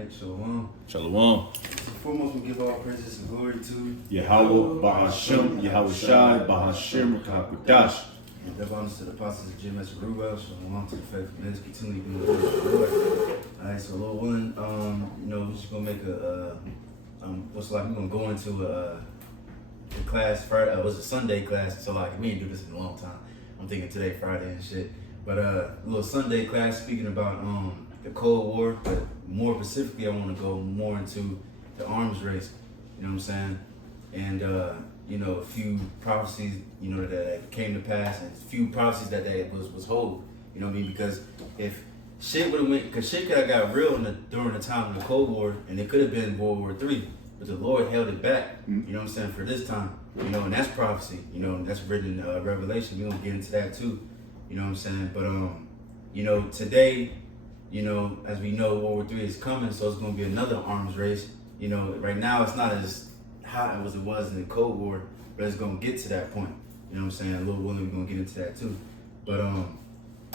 Alright, Shalom. Shalom. Foremost, we give all praises and glory to Yahweh, Bahashem, Yahweh Shai, Bahashem, Kakudash. and double honors to the apostles of Jim S. Ruel. Shalom to the faithful men. Continue doing the work of the Lord. Alright, so Lord willing, we're just gonna make a we're gonna go into the class Friday. It was a Sunday class, so like we didn't do this in a long time. I'm thinking today Friday and shit. But a little Sunday class speaking about the Cold War, but more specifically, I want to go more into the arms race. You know what I'm saying? And a few prophecies, that came to pass, and a few prophecies that was hold. You know what I mean? Because if shit would have went, because shit could have got real during the time of the Cold War, and it could have been World War III, but the Lord held it back. You know what I'm saying? For this time, and that's prophecy. And that's written in Revelation. We're gonna get into that too. You know what I'm saying? But today, as we know, World War III is coming, so it's gonna be another arms race. Right now it's not as hot as it was in the Cold War, but it's gonna get to that point. You know what I'm saying? A little willing, we're gonna get into that too. But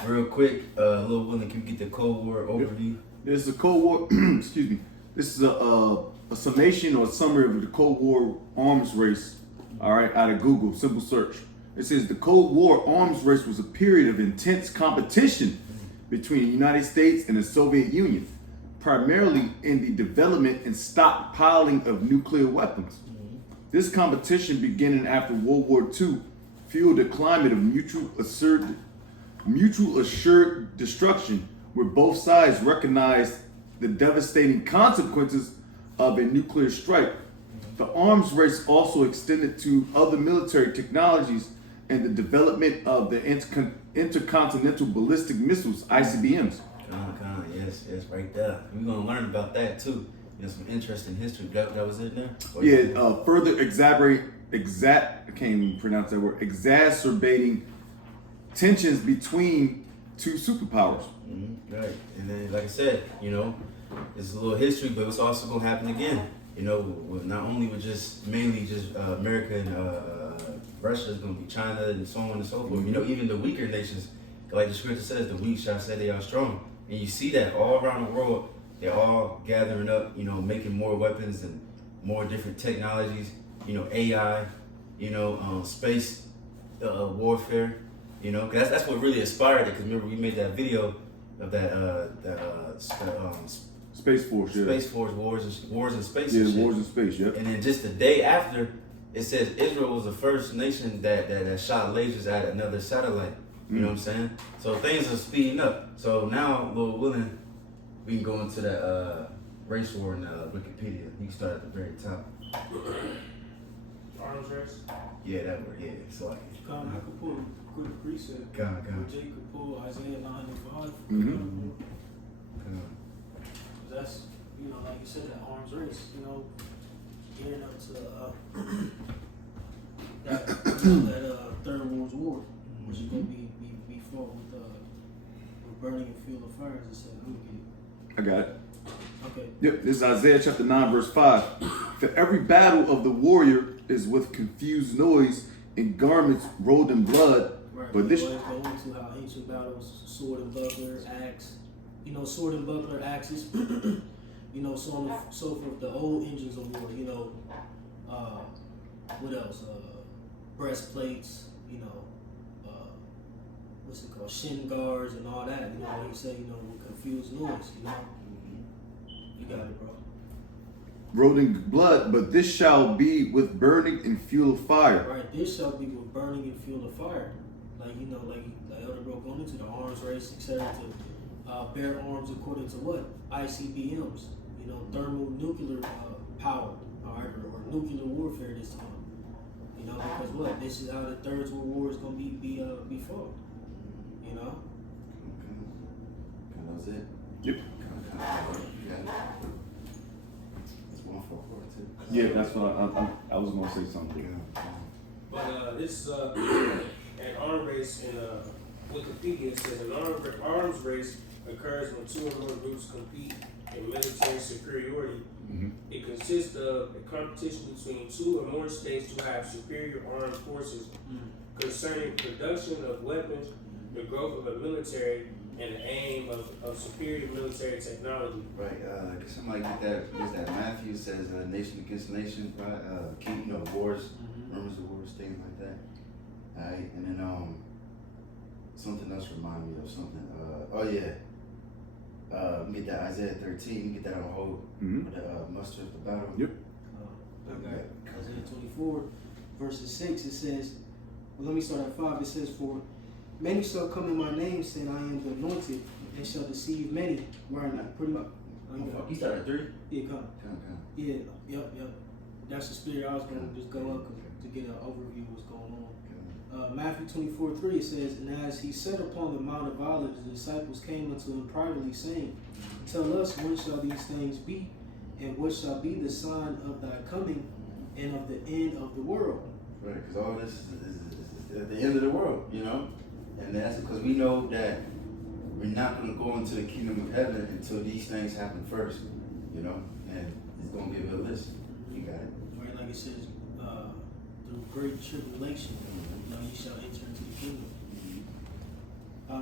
real quick, a little willing, can we get the Cold War overview? This is the Cold War. Excuse me. This is a summation or a summary of the Cold War arms race. All right, out of Google, simple search. It says the Cold War arms race was a period of intense competition between the United States and the Soviet Union, primarily in the development and stockpiling of nuclear weapons. This competition, beginning after World War II, fueled a climate of mutual assured destruction, where both sides recognized the devastating consequences of a nuclear strike. The arms race also extended to other military technologies and the development of the intercontinental ballistic missiles, ICBMs. Yes, right there. We're gonna learn about that too. Some interesting history. That was it there? Further I can't even pronounce that word, exacerbating tensions between two superpowers. Right, and then like I said, it's a little history, but it's also gonna happen again. Not only with mainly America and Russia, is gonna be China and so on and so forth. Even the weaker nations, like the scripture says, the weak shall say they are strong. And you see that all around the world, they're all gathering up, making more weapons and more different technologies, AI, space warfare, 'cause that's what really inspired it. Because remember, we made that video of Space Force, yeah. Space Force wars in space. Yeah, and shit. wars in space, yeah. And then just the day after, it says Israel was the first nation that shot lasers at another satellite. You know what I'm saying? So things are speeding up. So now, Lord willing, we can go into that race war in Wikipedia. You can start at the very top. Arms race? Yeah, that word. Yeah. So like. I could pull a quick precept. Jake could pull Isaiah 9:5. That's, like you said, that arms race, gearing up to that Third World War, which is going to be fought with burning and fuel of fire, as it said. Let me get it. I got it. Okay. Yep, this is Isaiah chapter 9, verse 5. For every battle of the warrior is with confused noise and garments rolled in blood. Right. But this go into how ancient battles, sword and buckler, axe, sword and buckler, axes, so on and so forth, the old engines of war, what else? Breastplates, what's it called? Shin guards and all that, like you say, with confused noise, You got it, bro. rolled in blood, but this shall be with burning and fuel of fire. Right, this shall be with burning and fuel of fire. Like Elder Bro going into the arms race, etc. to bear arms according to what? ICBMs, thermonuclear power, all right, or nuclear warfare this time. Because what? This is how the Third World War is gonna be fought. Okay. That was it. Yep. That's 144 too. Yeah, that's what I was going to say something. But this an arms race in Wikipedia says an arms race occurs when two or more groups compete in military superiority. It consists of a competition between two or more states to have superior armed forces concerning production of weapons, the growth of a military, and the aim of superior military technology. Right. Can somebody get that Matthew says nation against nation, right? Keep wars, rumors of wars, things like that. All right, and then something else remind me of something. We get that Isaiah 13. We get that on hold. The muster of the battle. Yep. Okay. Isaiah 24, verses 6. It says, well, let me start at 5. It says, "For many shall come in my name, saying, I am the anointed, and shall deceive many." Right now, pretty much. You started at 3? Yeah, come. Come. Yeah, yep. That's the spirit I was going to just go up to get an overview of what's going on. Matthew 24:3, it says, "And as he sat upon the Mount of Olives, the disciples came unto him privately, saying, Tell us, when shall these things be? And what shall be the sign of thy coming and of the end of the world?" Right, because all this is at the end of the world, and that's because we know that we're not going to go into the kingdom of heaven until these things happen first, and it's going to give a list. You got it. Right, like it says, through great tribulation, ye shall enter into the kingdom.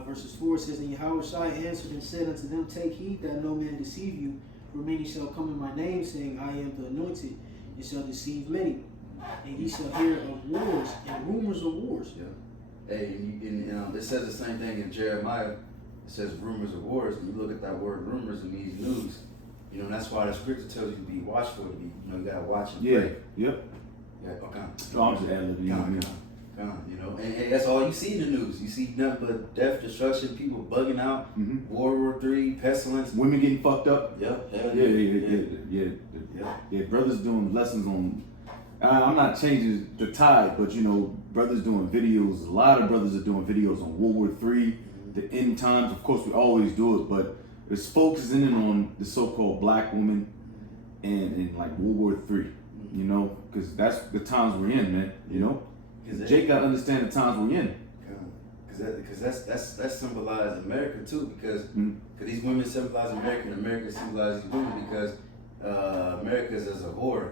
Verses 4 says, "And Yahushua answered and said unto them, Take heed that no man deceive you, for many shall come in my name, saying, I am the anointed, and shall deceive many. And ye shall hear of wars and rumors of wars." Yeah. Hey, and it says the same thing in Jeremiah. It says rumors of wars. When you look at that word rumors, it means news. That's why the scripture tells you to be watchful, to be, you got to watch and pray. Yep. Yeah, okay. I'm just ad-libbing. And that's all you see in the news. You see nothing but death, destruction, people bugging out, World War III, pestilence, women getting fucked up. Yep. Yeah. Brothers doing lessons on. I'm not changing the tide, but brothers doing videos. A lot of brothers are doing videos on World War III, the end times. Of course, we always do it, but it's focusing in on the so-called black woman and like World War III. Because that's the times we're in, man. Jake got to understand the times we're in. Because that's symbolized America too. Because these women symbolize America, and America symbolizes women. Because America's as a whore,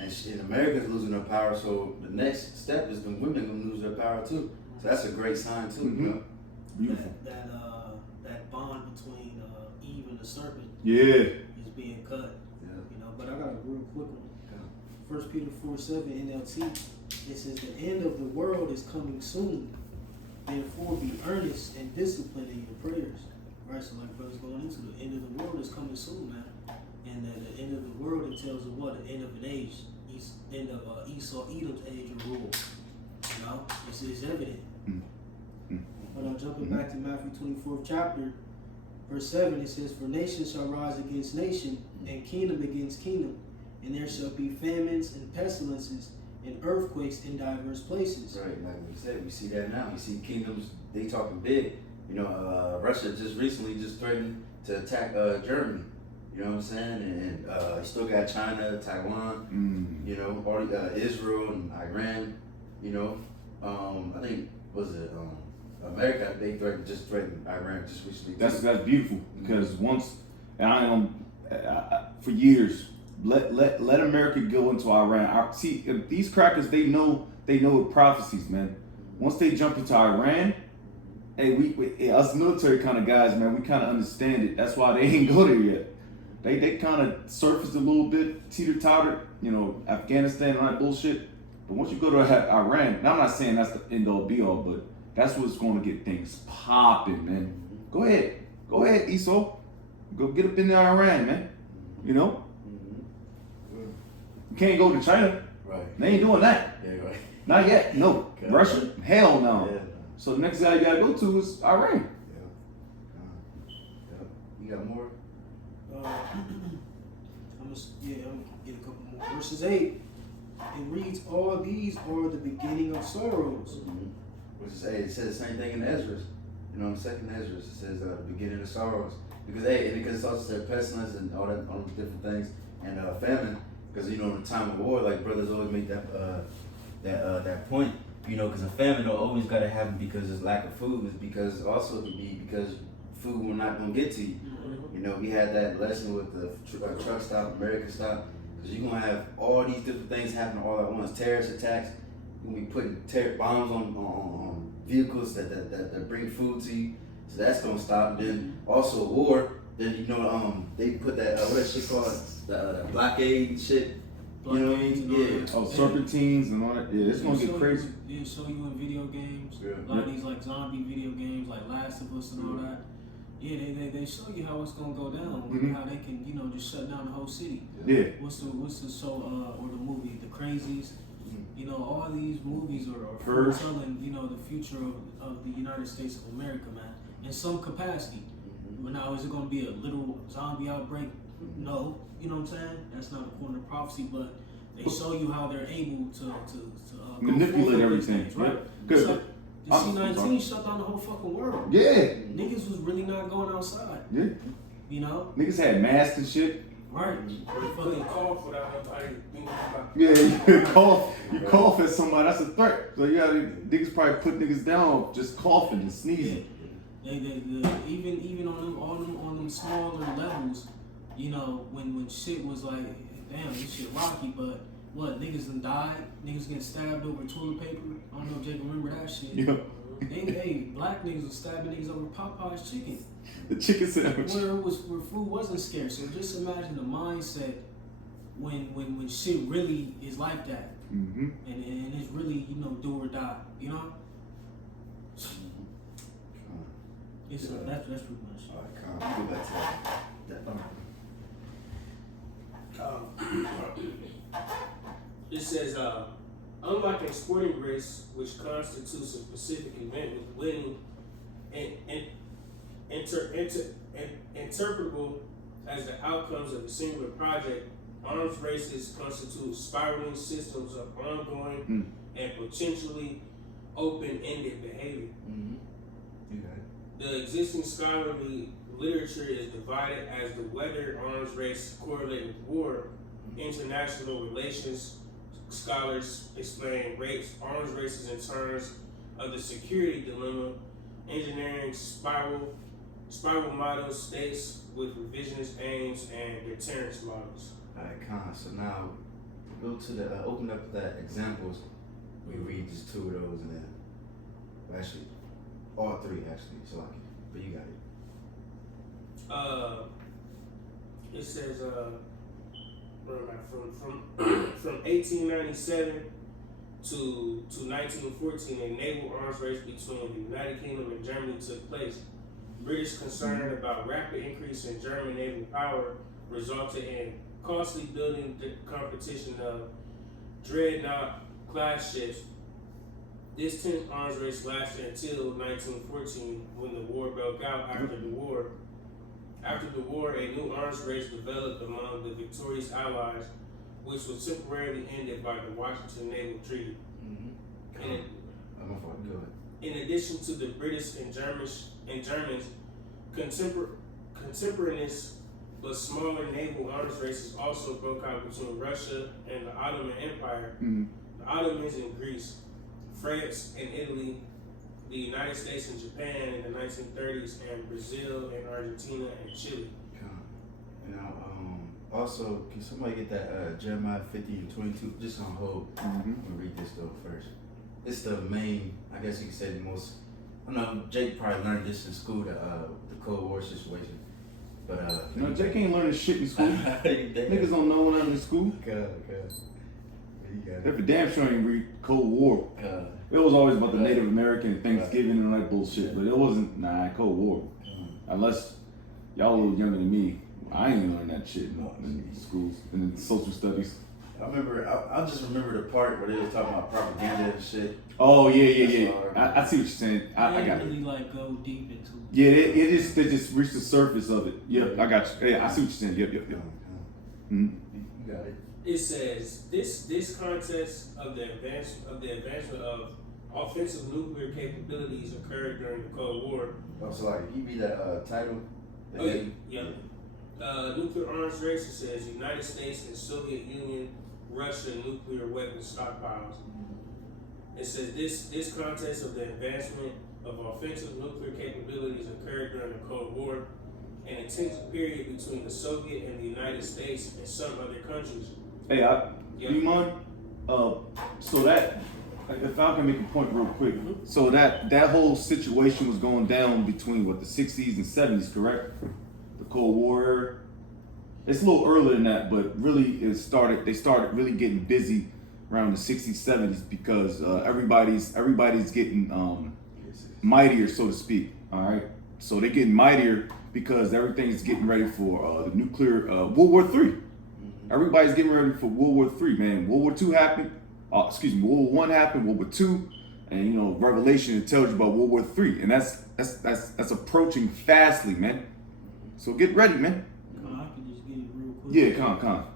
and America's losing her power. So the next step is the women gonna lose their power too. So that's a great sign too. Beautiful. That bond between Eve and the serpent is being cut. Yeah. But I got a real quick one. 1 Peter 4:7 NLT. It says, "The end of the world is coming soon. Therefore be earnest and disciplined in your prayers." Right, so like brothers going into the end of the world is coming soon, man. And at the end of the world, it tells us what? The end of an age. End of Esau, Edom's age of rule. This is evident. But I'm jumping back to Matthew 24th chapter, verse 7. It says, "For nation shall rise against nation, and kingdom against kingdom. And there shall be famines and pestilences and earthquakes in diverse places." Right, like we said, we see that now. You see kingdoms, they talking big. Russia just recently threatened to attack Germany. You know what I'm saying? And you still got China, Taiwan, all Israel and Iran. I think America, they threatened Iran just recently. That's beautiful because for years. Let America go into Iran. See, these crackers, they know prophecies, man. Once they jump into Iran, hey, we us military kind of guys, man, we kind of understand it. That's why they ain't go there yet. They kind of surfaced a little bit, teeter-totter, Afghanistan and all that bullshit. But once you go to Iran, and I'm not saying that's the end-all be-all, but that's what's going to get things popping, man. Go ahead, Esau. Go get up in there, Iran, man. You can't go to China. Right. They ain't doing that. Yeah, right. Not yet. No. God. Russia? Hell no. Yeah. So the next guy you gotta go to is Iran. Yeah. You got more? I'm gonna get a couple more. Verses 8. It reads, "All these are the beginning of sorrows." Which is, it says the same thing in Ezra's. Second Ezra's, it says the beginning of sorrows. Because it's also said pestilence and all those different things, and famine. Because in the time of war, like brothers always make that point. Because a famine don't always gotta happen because there's lack of food. It's because also could be because food will not gonna get to you. We had that lesson with the truck stop, American stop. Because you're gonna have all these different things happen all at once. Terrorist attacks. You're gonna be putting bombs on vehicles that bring food to you. So that's gonna stop. Then also war. Then you know they put that what that shit called the blockade shit. You know what I mean? Yeah. Oh, serpentines and all that. Yeah, it's gonna get crazy. They show you in video games, Yeah. a lot of these like zombie video games, like Last of Us and all that. Yeah, they show you how it's gonna go down, how they can just shut down the whole city. Yeah. What's the show or the movie, The Crazies? All these movies are First. foretelling the future of the United States of America, man, in some capacity. But now, is it gonna be a literal zombie outbreak? No, you know what I'm saying? That's not according to prophecy, but they show you how they're able to Manipulate everything, things, right? yeah. Good. So, the C-19 shut down the whole fucking world. Yeah. Niggas was really not going outside. Yeah. You know? Niggas had masks and shit. Right. Fucking cough without nobody being about. Yeah, you cough at somebody, that's a threat. So you gotta, niggas probably put niggas down just coughing and sneezing. Even on them smaller levels, when shit was like, damn, this shit rocky, but what, niggas done died? Niggas getting stabbed over toilet paper? I don't know if Jake remember that shit. Yeah. Hey, black niggas was stabbing niggas over Popeye's chicken. The chicken sandwich. Where food wasn't scarce. So just imagine the mindset when shit really is like that. Mm-hmm. And it's really, do or die, It's that's pretty much. Alright, calm. Go back to that. It says, unlike a sporting race, which constitutes a specific event with winning and interpretable as the outcomes of a singular project, arms races constitute spiraling systems of ongoing and potentially open-ended behavior. You got it. The existing scholarly literature is divided as to whether arms race correlate with war. International relations scholars explain arms races in terms of the security dilemma. Engineering spiral models states with revisionist aims and deterrence models. Alright, Con. So now go to the open up that examples. We read just two of those and then actually all three actually. So like, but you got it. It says from 1897 to 1914, a naval arms race between the United Kingdom and Germany took place. British concern about rapid increase in German naval power resulted in costly building competition of dreadnought class ships. This 10th arms race lasted until 1914, when the war broke out. After the war, a new arms race developed among the victorious Allies, which was temporarily ended by the Washington Naval Treaty. In addition to the British and Germans, contemporaneous but smaller naval arms races also broke out between Russia and the Ottoman Empire, the Ottomans in Greece, France and Italy, the United States and Japan in the 1930s, and Brazil and Argentina and Chile. Now, also, can somebody get that Jeremiah 50 and 22 just on hold? I'm gonna read this though first. It's the main, I guess you could say the most. I know Jake probably learned this in school, the Cold War situation. But no, Jake ain't learning shit in school. Niggas don't know nothing in school. They for damn sure ain't read Cold War. It was always about the Native American Thanksgiving and like bullshit, but it wasn't Cold War. Unless y'all a little younger than me, I ain't learned that shit in schools and in social studies. I just remember the part where they was talking about propaganda and shit. Oh yeah. I see what you're saying. I got really it. go deep into it. Yeah, they just reached the surface of it. Yep, I got you. Yeah, I see what you're saying. Yep. You got it. It says this contest of the advancement of offensive nuclear capabilities occurred during the Cold War. Oh, so like, you read that title? Yeah. Nuclear arms race, it says United States and Soviet Union, Russia nuclear weapons stockpiles. It says this contest of the advancement of offensive nuclear capabilities occurred during the Cold War, an intense period between the Soviet and the United States and some other countries. Hey, you mind? So that If I can make a point real quick. So that whole situation was going down between what, the 60s and 70s, correct? The Cold War era. It's a little earlier than that, but really they started really getting busy around the 60s, 70s because everybody's getting mightier, so to speak. All right. So they're getting mightier because everything's getting ready for the nuclear World War III. Everybody's getting ready for World War III, man. World War II happened. World War One happened. World War II, and you know, Revelation, it tells you about World War III, and that's approaching fastly, man. So get ready, man. I can just get it real quick. Yeah, con.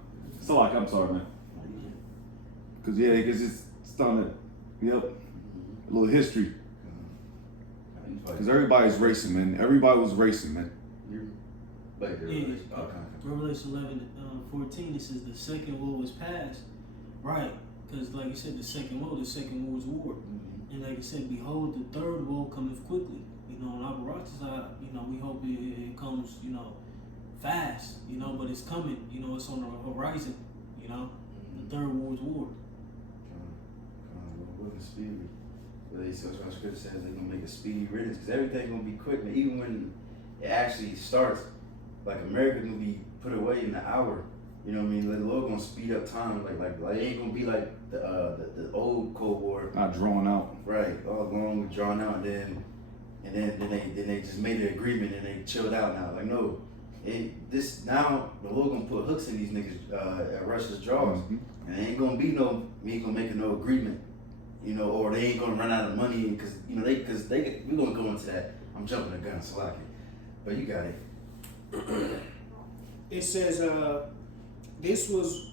So like, I'm sorry, man. Cause it's starting to, yep, a little history. Cause everybody's racing, man. Everybody was racing, man. Revelation 11:14, it says the second woe was past. Right. Because like you said, the second woe is war. And like you said, behold, the third woe cometh quickly. You know, on our righteous side, you know, we hope it comes, you know, fast, you know, but it's coming, you know, it's on the horizon, you know. The third war is war. Speedy. But they so scripture says they're gonna make a speedy riddance because everything gonna be quick, man. Even when it actually starts, like America gonna be put away in an hour. You know what I mean? Like the Lord gonna speed up time. Like it ain't gonna be like the old Cold War. Not drawn out. Right, all going with drawn out, then they just made an agreement and they chilled out now. Like no, now the Lord gonna put hooks in these niggas at Russia's jaws, and it ain't gonna be no me gonna make no agreement. You know, or they ain't gonna run out of money because you know we gonna go into that. I'm jumping the gun, so like it, but you got it. It says this was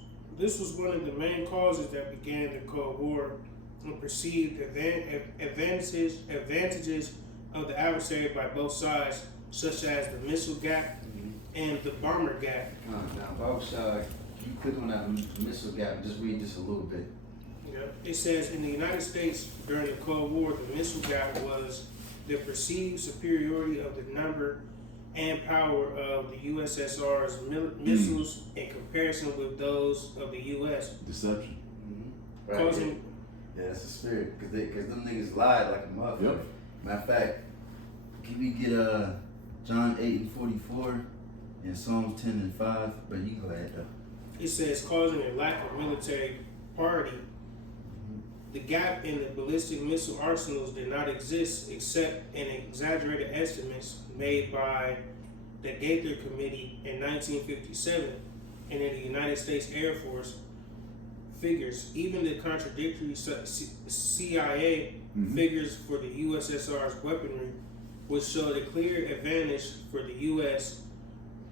one of the main causes that began the Cold War and perceived advantages of the adversary by both sides, such as the missile gap and the bomber gap. Now, Bob, you click on that missile gap and just read just a little bit. It says in the United States during the Cold War, the missile gap was the perceived superiority of the number and power of the USSR's missiles in comparison with those of the US. Deception. Right. Causing, yeah, that's the spirit. Cause them niggas lied like a motherfucker. Yep. Matter of fact, can we get John 8:44 and Psalms 10:5? But you go ahead though. it says causing a lack of military parity. The gap in the ballistic missile arsenals did not exist except in exaggerated estimates made by the Gaither Committee in 1957 and in the United States Air Force figures. Even the contradictory CIA figures for the USSR's weaponry, which showed a clear advantage for the US,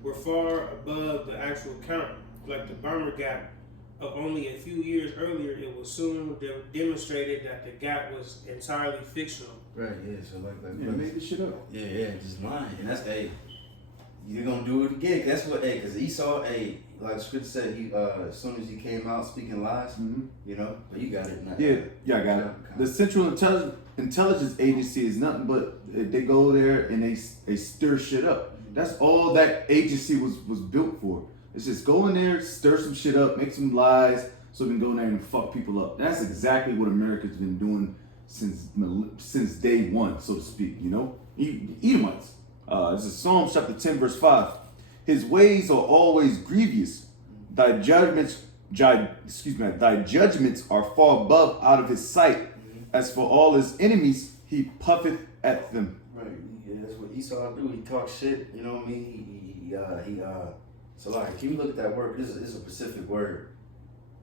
were far above the actual count. Like the bomber gap of only a few years earlier, it was soon demonstrated that the gap was entirely fictional. Right, yeah, so like Yeah, made this shit up. Yeah, just lying. And that's you're gonna do it again. That's what because Esau, like the scripture said, he as soon as he came out speaking lies, you know, but you got it now. Yeah, I got it. The Central Intelligence Agency is nothing but they go there and they stir shit up. That's all that agency was built for. It's just go in there, stir some shit up, make some lies, so we can go in there and fuck people up. That's exactly what America's been doing since day one, so to speak. You know, Edomites. This is Psalms chapter 10, verse 5. His ways are always grievous. Thy judgments are far above out of his sight. As for all his enemies, he puffeth at them. Right. Yeah, that's what Esau do. He talks shit. You know what I mean? So like, can you look at that word? This is a specific word.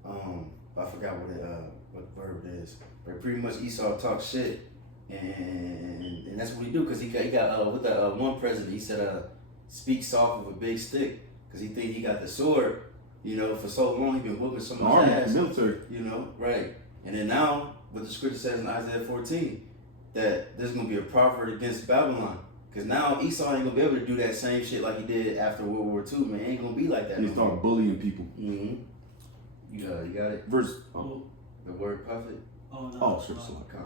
I forgot what verb it is. But pretty much Esau talks shit, and that's what he do. Cause he got with that one president, he said speak soft with a big stick, cause he think he got the sword. You know, for so long he been whooping someone's ass. Military. You know, right? And then now, what the scripture says in Isaiah 14, that there's gonna be a prophet against Babylon. Cause now Esau ain't gonna be able to do that same shit like he did after World War II, man. It ain't gonna be like that. He start bullying people. Mm-hmm. You got it. Verse. The word prophet. Oh no. Oh, sure.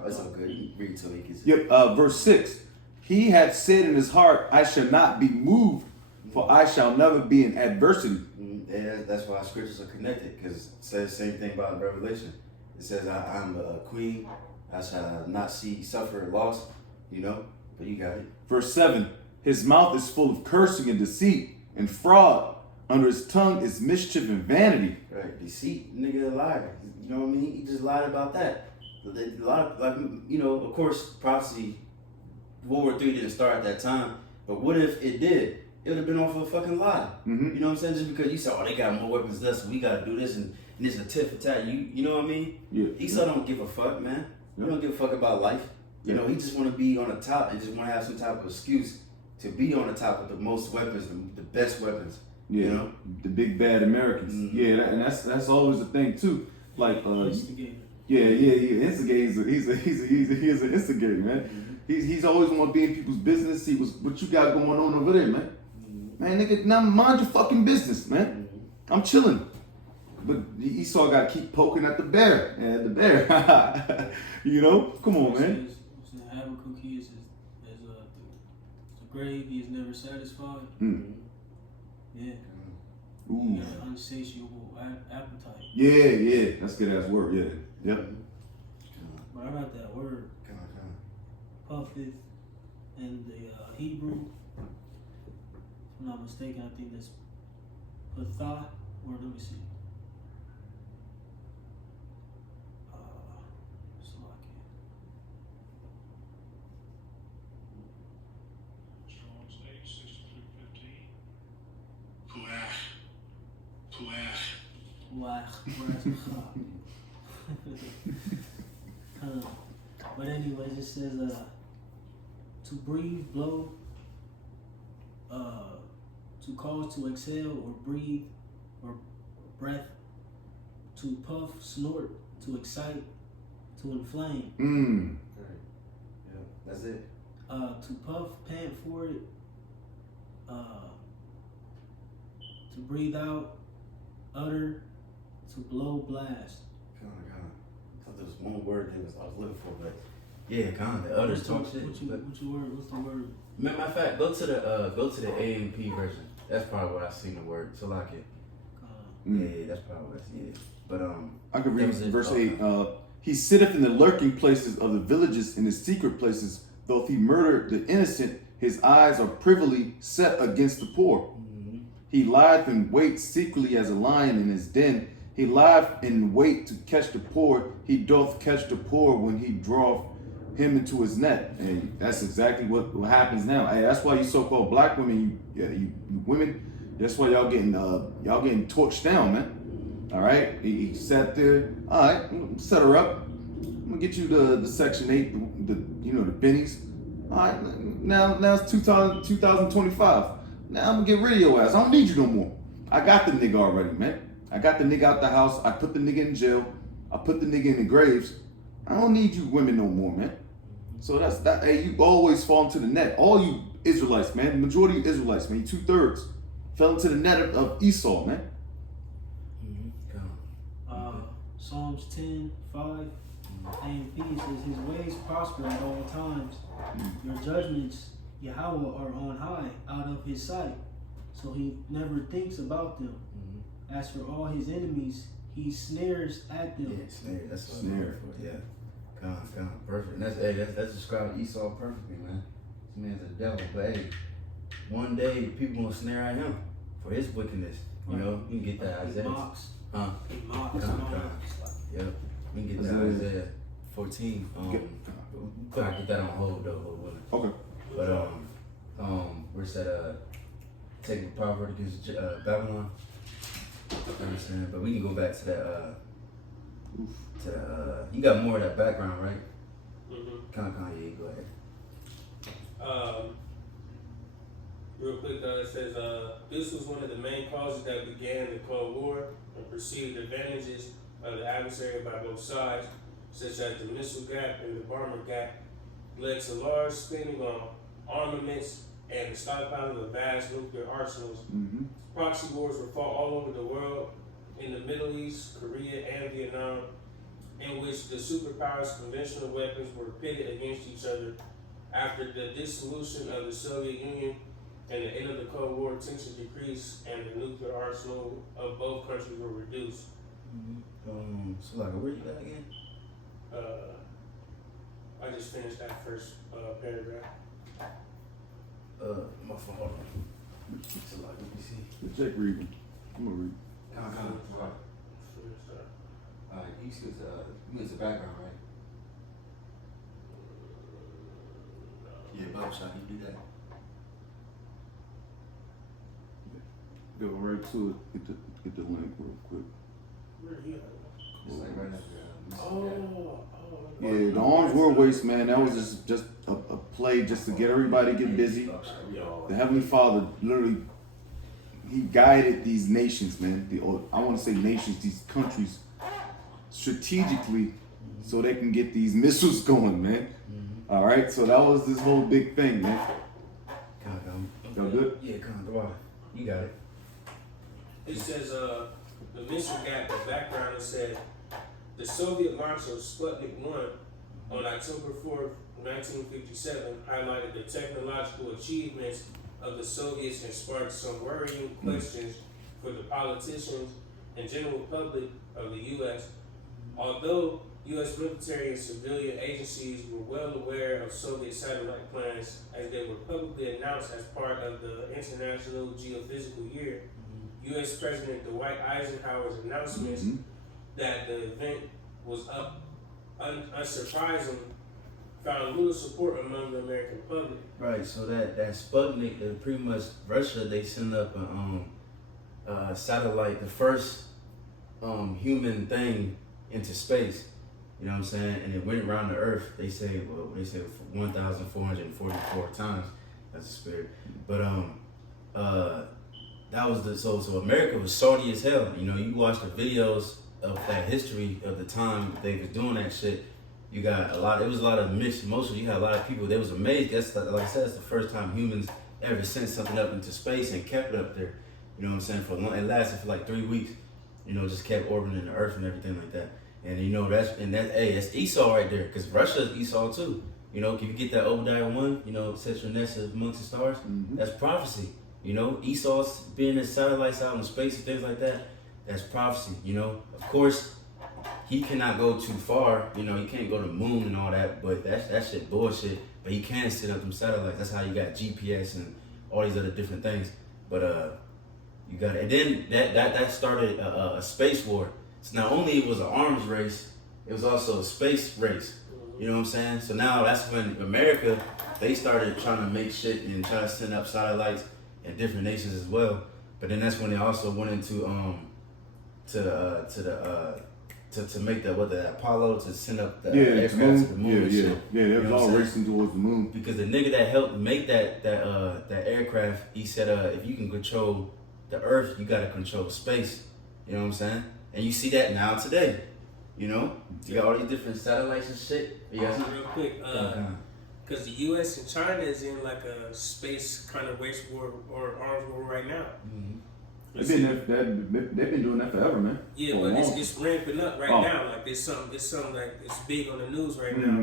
It's all good. You can read till he gets it. Yep. Verse 6. He hath said in his heart, I shall not be moved, for I shall never be in adversity. Yeah, that's why scriptures are connected. Cause it says the same thing about Revelation. It says I'm a queen I shall not see suffer loss, you know. But you got it. Verse 7, his mouth is full of cursing and deceit and fraud. Under his tongue is mischief and vanity. Right, deceit, nigga, a liar. You know what I mean? He just lied about that. A lot of, like, you know, of course, prophecy, World War III didn't start at that time, but what if it did? It would have been off of a fucking lie. Mm-hmm. You know what I'm saying? Just because you said, oh, they got more weapons than us, so we gotta do this, and it's a tit for tat. You know what I mean? Yeah. Esau don't give a fuck, man. He don't give a fuck about life. You know, he just want to be on the top and just want to have some type of excuse to be on the top with the most weapons, the best weapons. Yeah, you know? The big bad Americans. Mm-hmm. Yeah, and that's always the thing too. Like, Instigator. yeah. Instigator. He's an instigator, man. Mm-hmm. He's always want to be in people's business. See what you got going on over there, man. Mm-hmm. Man, nigga, now mind your fucking business, man. Mm-hmm. I'm chilling. But Esau got to keep poking at the bear. And the bear, you know? Come on, man. Habakkuk, he is the grave, he is never satisfied. Mm. Yeah. Ooh. He got an insatiable appetite. Yeah. That's a good ass word, yeah. Yep. But I got that word, puffeth, in the Hebrew. If I'm not mistaken, I think that's patha, or let me see. But anyways, it says to breathe, blow, to cause to exhale or breathe or breath, to puff, snort, to excite, to inflame. Right. Yeah, that's it. To puff, pant for it, to breathe out, utter, to blow, blast. God. I thought there was one word that I was looking for, but yeah, kind of. The others talk shit. What's the word? Matter of fact, go to the AMP version. That's probably where I seen the word. So like it. Yeah, that's probably what I see. But I could read verse 8. He sitteth in the lurking places of the villages, in the secret places. Though if he murder the innocent, his eyes are privily set against the poor. Mm-hmm. He lieth in wait secretly as a lion in his den. He lieth in wait to catch the poor. He doth catch the poor when he draweth him into his net. And that's exactly what happens now. Hey, that's why you so-called black women, you women, that's why y'all getting torched down, man. All right, he sat there. All right, set her up. I'm gonna get you the Section 8, the bennies. All right, now it's 2025. Now I'm gonna get rid of your ass. I don't need you no more. I got the nigga already, man. I got the nigga out the house. I put the nigga in jail. I put the nigga in the graves. I don't need you women no more, man. So that's that. Hey, you always fall into the net. All you Israelites, man. The majority of Israelites, man. 2/3 fell into the net of Esau, man. Psalms 10:5. AMP says his ways prosper at all times. Your judgments, Yahweh, are on high, out of his sight. So he never thinks about them. As for all his enemies, he snares at them. Yeah, snare. That's what I'm looking for. Yeah. Kind of perfect. And that's described Esau perfectly, man. This man's a devil, but hey, one day people gonna snare at him for his wickedness. You know, you can get that He Isaiah. mocks. He mocks. Yep. We can get that Isaiah 14. We gotta get that on hold though. Okay. But where's that? Take a proverb against Babylon. You know what I'm saying? But we can go back to that. You got more of that background, right? Yeah, go ahead. Real quick, it says this was one of the main causes that began the Cold War and perceived advantages of the adversary by both sides, such as the missile gap and the bomber gap, led to large spending on armaments and the stockpiling of vast nuclear arsenals. Proxy wars were fought all over the world, in the Middle East, Korea, and Vietnam, in which the superpowers' conventional weapons were pitted against each other. After the dissolution of the Soviet Union and the end of the Cold War, tension decreased and the nuclear arsenal of both countries were reduced. So like, where you at again? I just finished that first paragraph. My phone. Hold on. So like, let me see. The check reading. I'm gonna read. Right. Finished that. Alright, you see, you was the background, right? Yeah, Bob shot, you do that. Go right to it. Get the link real quick. Where are you? It's like right after Yeah, the Arms War Waste, man, that was just a play just to get everybody get busy. The Heavenly Father literally, he guided these nations, man. I want to say nations, these countries, strategically, so they can get these missiles going, man. All right, so that was this whole big thing, man. Y'all good? Yeah, come on, go on. You got it. It says, the mission got the background. It said, the Soviet launch of Sputnik 1 on October 4th, 1957, highlighted the technological achievements of the Soviets and sparked some worrying questions for the politicians and general public of the U.S. Although U.S. military and civilian agencies were well aware of Soviet satellite plans as they were publicly announced as part of the International Geophysical Year, U.S. President Dwight Eisenhower's announcements that the event was unsurprising found little support among the American public. Right, so that Sputnik, pretty much Russia, they sent up a satellite, the first human thing into space. You know what I'm saying? And it went around the Earth. They say 1,444 times. That's a spirit. But that was so America was salty as hell. You know, you watch the videos of that history of the time they was doing that shit. You got it was a lot of mixed emotions. You had a lot of people, they was amazed. That's like I said, it's the first time humans ever sent something up into space and kept it up there. You know what I'm saying? It lasted for like 3 weeks. You know, just kept orbiting the Earth and everything like that. And you know, that's Esau right there, because Russia is Esau too. You know, if you get that Obadiah 1, you know, set your nest amongst the stars, that's prophecy. You know, Esau's being the satellites out in space and things like that, that's prophecy. You know, of course, he cannot go too far. You know, he can't go to the moon and all that, but that shit bullshit. But he can set up them satellites. That's how you got GPS and all these other different things. But you got it. And then that started a space war. So not only it was an arms race, it was also a space race. You know what I'm saying? So now that's when America, they started trying to make shit and try to send up satellites in different nations as well. But then that's when they also went into to make the Apollo, to send up the aircraft to the moon and shit. Yeah, they was all racing towards the moon. Because the nigga that helped make that aircraft, he said, if you can control the Earth, you gotta control space. You know what I'm saying? And you see that now today. You know, you got all these different satellites and shit. Real quick, because the U.S. and China is in like a space kind of waste war or arms war right now. They've been doing that forever, man. Yeah, but it's ramping up right now. Like it's something like it's big on the news right now.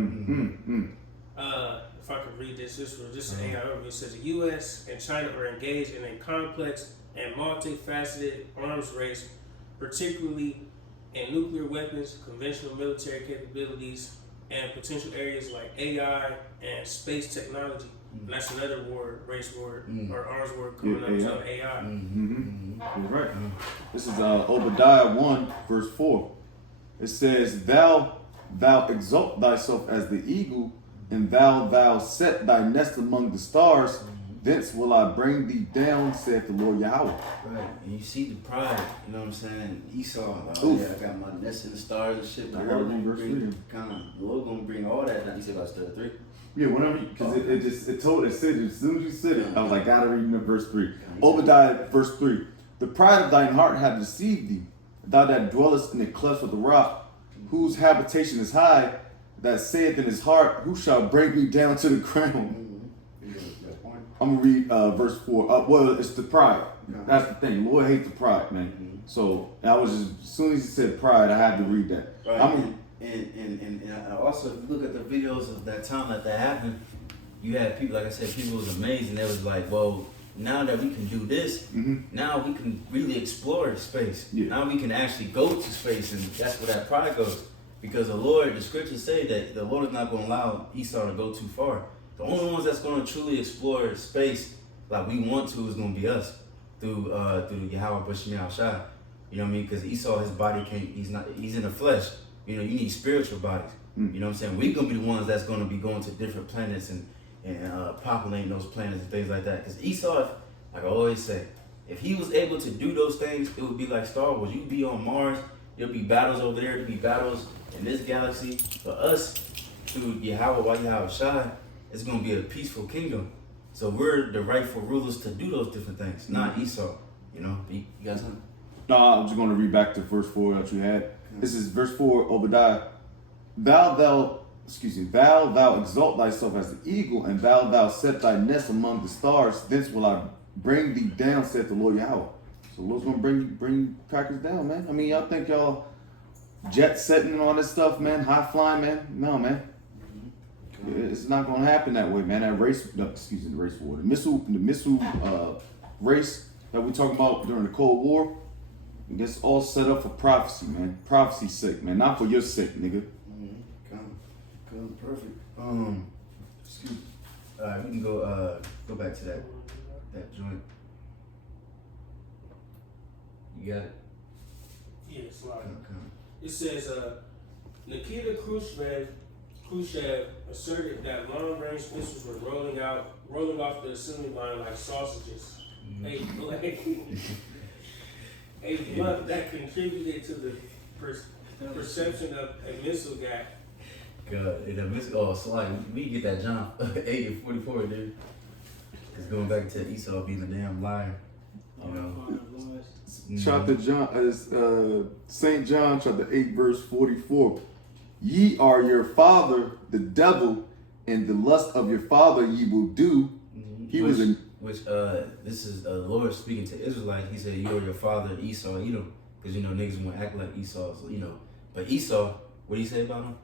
If I could read this was just an AI overview. It says the U.S. and China are engaged in a complex and multifaceted arms race, particularly in nuclear weapons, conventional military capabilities, and potential areas like AI and space technology. And that's another race war, or arms war coming up to AI. You're right. This is Obadiah 1, verse 4. It says, Thou exalt thyself as the eagle, and thou set thy nest among the stars. Thence will I bring thee down, saith the Lord Yahweh. Right, and you see the pride, you know what I'm saying? Esau, like, yeah, I got my nest in the stars and shit. But I gotta read verse 3. The Lord gonna bring all that down. You said about 3? Yeah, whenever, because it said it as soon as you said it, I was like, gotta read verse 3. Obadiah, verse 3. The pride of thine heart hath deceived thee, thou that dwellest in the cleft of the rock, whose habitation is high, that saith in his heart, who shall bring me down to the ground? I'm gonna read verse 4. Well, it's the pride. That's the thing. Lord hates the pride, man. So I was just, as soon as he said pride, I had to read that. Right. And also, if you look at the videos of that time that happened, you had people, like I said, people was amazed, and they was like, well, now that we can do this, now we can really explore space. Yeah. Now we can actually go to space, and that's where that pride goes. Because the scriptures say that the Lord is not going to allow Esau to go too far. The only ones that's going to truly explore space like we want to is going to be us through Yahweh Bashmi Shai. You know what I mean? Because Esau, his body can't. He's in the flesh. You know, you need spiritual bodies. You know what I'm saying? We're gonna be the ones that's gonna be going to different planets and populating those planets and things like that. Because Esau, like I always say, if he was able to do those things, it would be like Star Wars. You'd be on Mars. There'll be battles over there. There'll be battles in this galaxy. For us, through Yahweh Shai, it's gonna be a peaceful kingdom. So we're the rightful rulers to do those different things, not Esau. You know, you got something? No, I'm just going to read back to verse 4 that you had. This is verse 4, Obadiah. Thou exalt thyself as the eagle, and thou set thy nest among the stars. Thence will I bring thee down, saith the Lord Yahweh. So the Lord's going to bring crackers down, man. I mean, y'all think y'all jet setting and all this stuff, man, high flying, man? No, man. It's not going to happen that way, man. That race, the race war, the missile race that we talking about during the Cold War, it's all set up for prophecy, man. Prophecy's sake, man. Not for your sake, nigga. Come perfect. Excuse me. Alright, we can go back to that joint. You got it? Yeah, it's like Come. it says Nikita Khrushchev asserted that long-range missiles were rolling off the assembly line like sausages. A blunt that contributed to the perception of a missile gap. God, the missile. So like we get that John 8 and 44, dude. It's going back to Esau being a damn liar. You know. Chapter John, Saint John, chapter 8, verse 44. Ye are your father, the devil, and the lust of your father ye will do. He was in. This is the Lord speaking to Israelites. He said, "You are your father Esau, Edom," because you know niggas won't act like Esau. So, you know, but Esau, what do you say about him?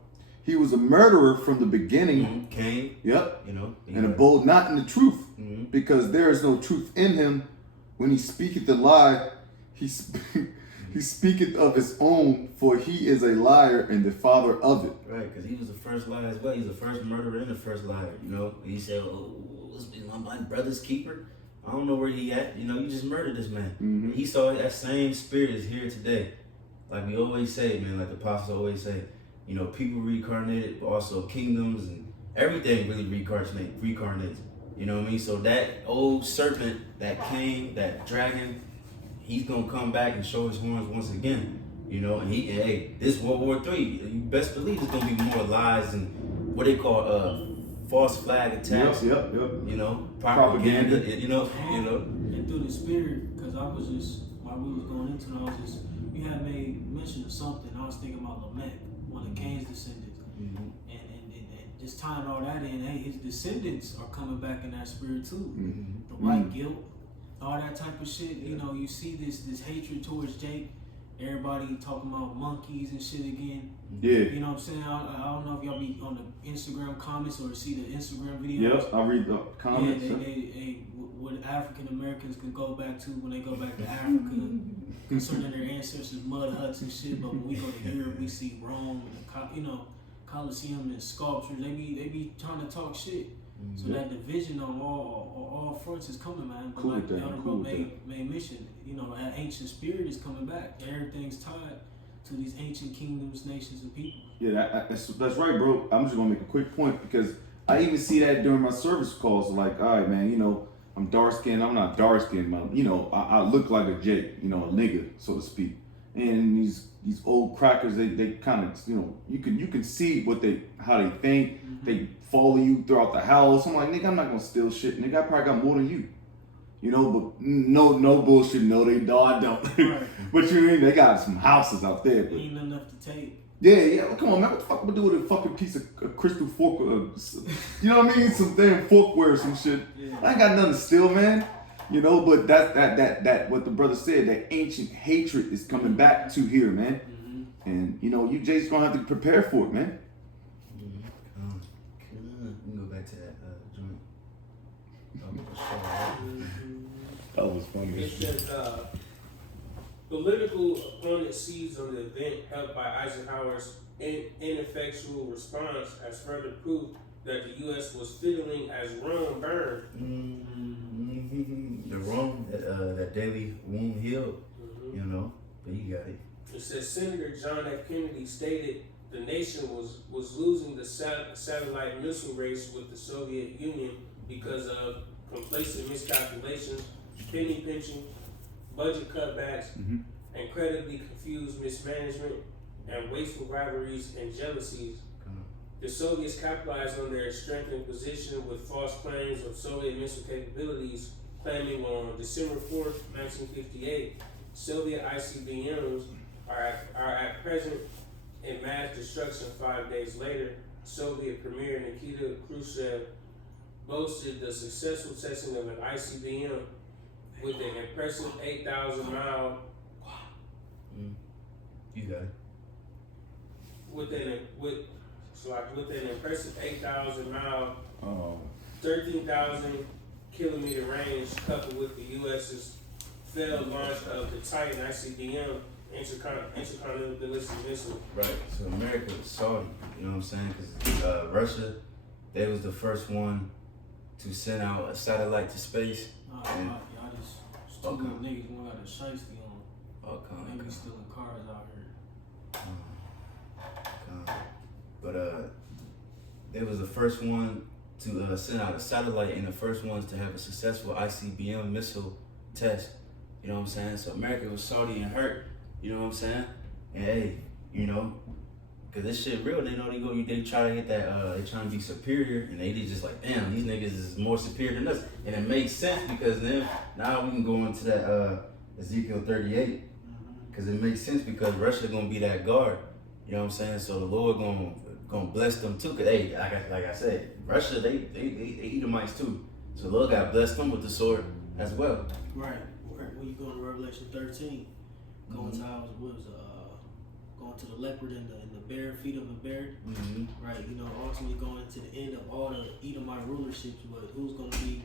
He was a murderer from the beginning. Cain. Yep. You know, and abode not in the truth, because there is no truth in him. When he speaketh the lie, he speaketh of his own, for he is a liar and the father of it. Right, because he was the first liar as well. He's the first murderer and the first liar. You know, he said, my brother's keeper. I don't know where he at. You know, you just murdered this man. Esau, that same spirit is here today. Like we always say, man, like the apostles always say, you know, people reincarnated, but also kingdoms and everything really reincarnates. You know what I mean? So that old serpent that came, that dragon, he's gonna come back and show his horns once again. You know, and this World War III, you best believe there's gonna be more lies and what they call false flag attacks. Yep. You know, propaganda. You know. And through the spirit, because I was just while we was going into it, you had made mention of something. I was thinking about Lamech, one of Cain's descendants, and just tying all that in. Hey, his descendants are coming back in that spirit too. The white guilt, all that type of shit. You know, you see this hatred towards Jake. Everybody talking about monkeys and shit again. Yeah. You know what I'm saying? I don't know if y'all be on the Instagram comments or see the Instagram videos. Yep, I read the comments. Yeah, what African Americans can go back to when they go back to Africa concerning their ancestors' mud huts and shit. But when we go to Europe, we see Rome and Colosseum and sculptures. They be trying to talk shit. So that division on all fronts is coming, man. But like the Elder Bro made mention, you know, that ancient spirit is coming back. Everything's tied to these ancient kingdoms, nations, and people. Yeah, that's right, bro. I'm just gonna make a quick point because I even see that during my service calls. Like, all right, man, you know, I'm dark skinned. I'm not dark skinned, but you know, I look like a Jake, you know, a nigga, so to speak. And these old crackers, they kind of, you know, you can see how they think. They follow you throughout the house. I'm like, nigga, I'm not gonna steal shit. Nigga, I probably got more than you. You know, but no bullshit. No, I don't. Right. But you mean they got some houses out there. But Ain't enough to take. yeah. Come on, man. What the fuck am I do with a fucking piece of crystal fork? You know what I mean? Some damn forkware or some shit. Yeah. I ain't got nothing to steal, man. You know, but that what the brother said, that ancient hatred is coming back to here, man. And you know, you just gonna have to prepare for it, man. We can go back to that joint. That was funny. It says political opponent seized on the event held by Eisenhower's ineffectual response as further proof that the U.S. was fiddling as Rome burned. The Rome that daily wound healed. You know, but you got it. It says Senator John F. Kennedy stated the nation was losing the satellite missile race with the Soviet Union because of complacent miscalculations, penny pinching, budget cutbacks, incredibly confused mismanagement, and wasteful rivalries and jealousies. The Soviets capitalized on their strengthened position with false claims of Soviet missile capabilities, claiming on December 4th, 1958, Soviet ICBMs are at present in mass destruction. 5 days later, Soviet Premier Nikita Khrushchev boasted the successful testing of an ICBM with an impressive 8,000-mile. You got it. With an impressive 8,000-mile, 13,000 kilometer range, coupled with the U.S.'s failed launch of the Titan ICBM intercontinental ballistic missile. Right. So America was Saudi. You know what I'm saying? Because Russia, they was the first one to send out a satellite to space. Y'all just stupid niggas who got a shiesty on. Maybe stealing cars out here. But they was the first one to send out a satellite and the first ones to have a successful ICBM missile test. You know what I'm saying? So America was salty and hurt. You know what I'm saying? And hey, you know, cause this shit real. They know they try to get that. They trying to be superior, and they just like, damn, these niggas is more superior than us. And it makes sense because then now we can go into that Ezekiel 38, cause it makes sense because Russia gonna be that guard. You know what I'm saying? So the Lord gonna bless them too. Cause hey, like I said, Russia they Edomites too. So the Lord got blessed them with the sword as well. Right. When you go to Revelation 13, going to going to the leopard and the bear, feet of a bear. Right. You know, ultimately going to the end of all the Edomite rulerships. But who's gonna be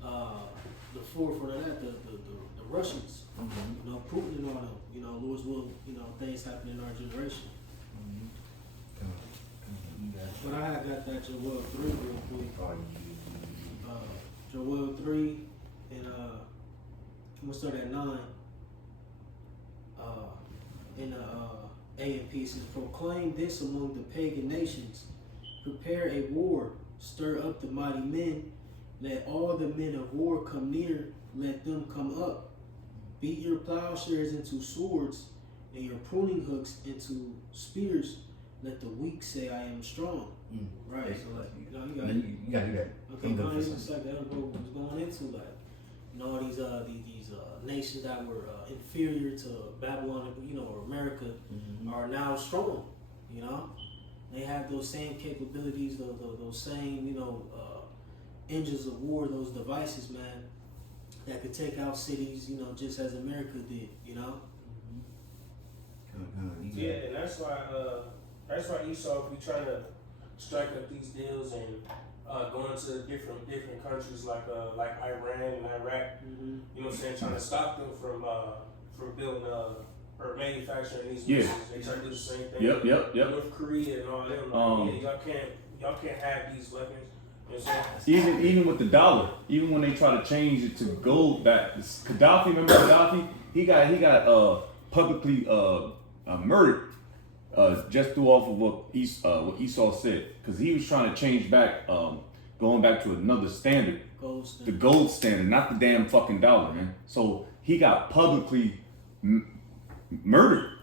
the forefront of that? The Russians. You know, Putin and all them. You know, Lord's will. You know, things happen in our generation. But I got that Joel 3 real quick. Joel 3, and I'm gonna start at 9. In the A and P says, proclaim this among the pagan nations. Prepare a war, stir up the mighty men. Let all the men of war come near, let them come up. Beat your plowshares into swords, and your pruning hooks into spears. Let the weak say, I am strong. Right. So like, you got it. Okay, it's like the other book was going into, like, you know, these nations that were inferior to Babylon, you know, or America, are now strong. You know, they have those same capabilities, those same, you know, engines of war, those devices, man, that could take out cities, you know, just as America did. You know. Yeah, and that's why Esau be trying to strike up these deals and going to different countries like Iran and Iraq. You know what I'm saying? Trying to stop them from building or manufacturing these missiles. They try to do the same thing. Yep. North Korea and all them. Y'all can't have these weapons. You know what I'm saying? Even with the dollar, even when they try to change it to gold, that Gaddafi, remember Gaddafi? He got publicly murdered. Just threw off of what Esau said, because he was trying to change back, going back to another standard, the gold standard, not the damn fucking dollar, man. So he got publicly murdered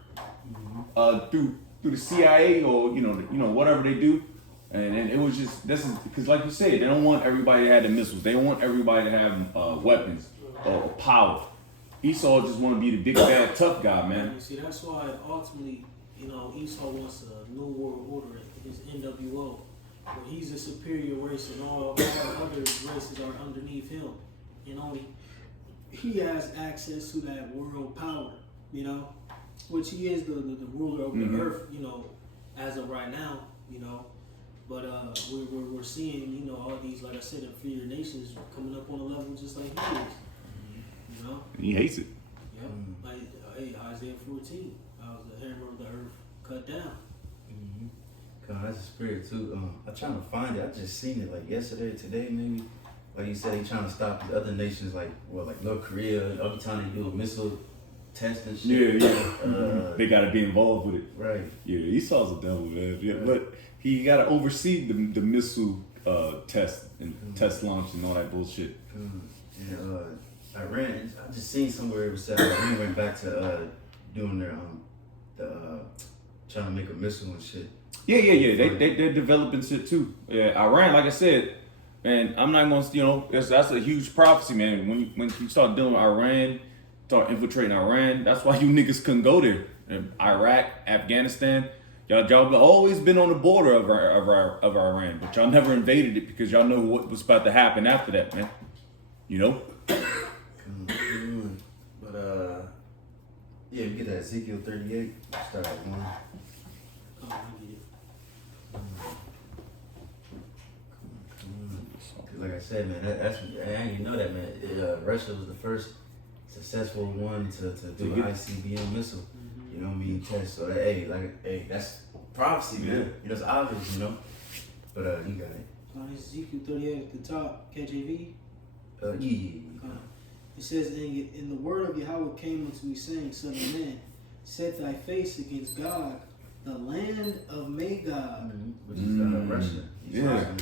through the CIA or you know whatever they do, and it was just this is because like you said, they don't want everybody to have the missiles, they don't want everybody to have weapons or power. Esau just want to be the big bad tough guy, man. You see, that's why ultimately, you know, Esau wants a new world order, his NWO, where he's a superior race and all other races are underneath him. And only he has access to that world power, you know, which he is the ruler of the earth, you know, as of right now, you know. But we're seeing, you know, all these, like I said, inferior nations coming up on a level just like he is, you know. He hates it. Yep. Like Isaiah 14. The hammer of the earth cut down. God, that's a spirit too. I'm trying to find it. I just seen it like yesterday, today maybe. Like you said, he trying to stop the other nations like like North Korea. Every time they do a missile test and shit. Yeah. They gotta be involved with it. Right. Yeah, Esau's a devil, man. Yeah, but he gotta oversee the missile test and test launch and all that bullshit. And Iran, I just seen somewhere it was said Iran went back to doing their trying to make a missile and shit. Yeah. They're developing shit too. Yeah, Iran, like I said, man, I'm not gonna, that's a huge prophecy, man. When you start dealing with Iran, start infiltrating Iran, that's why you niggas couldn't go there. Iraq, Afghanistan, y'all always been on the border of Iran, but y'all never invaded it because y'all know what was about to happen after that, man. You know? But yeah, we get that Ezekiel 38. Start at 1. Oh, I get it. Cause like I said, man, that's I didn't even know that, man. Russia was the first successful one to do an ICBM missile. You know what I mean? Test. So that, that's prophecy, man. Yeah. You know, it's obvious, you know. But you got it. It's Ezekiel 38 at the top, KJV. Yeah. It says, in the word of Yahweh came unto me, saying, Son of man, set thy face against God, the land of Magog. Which is Russia. Yeah.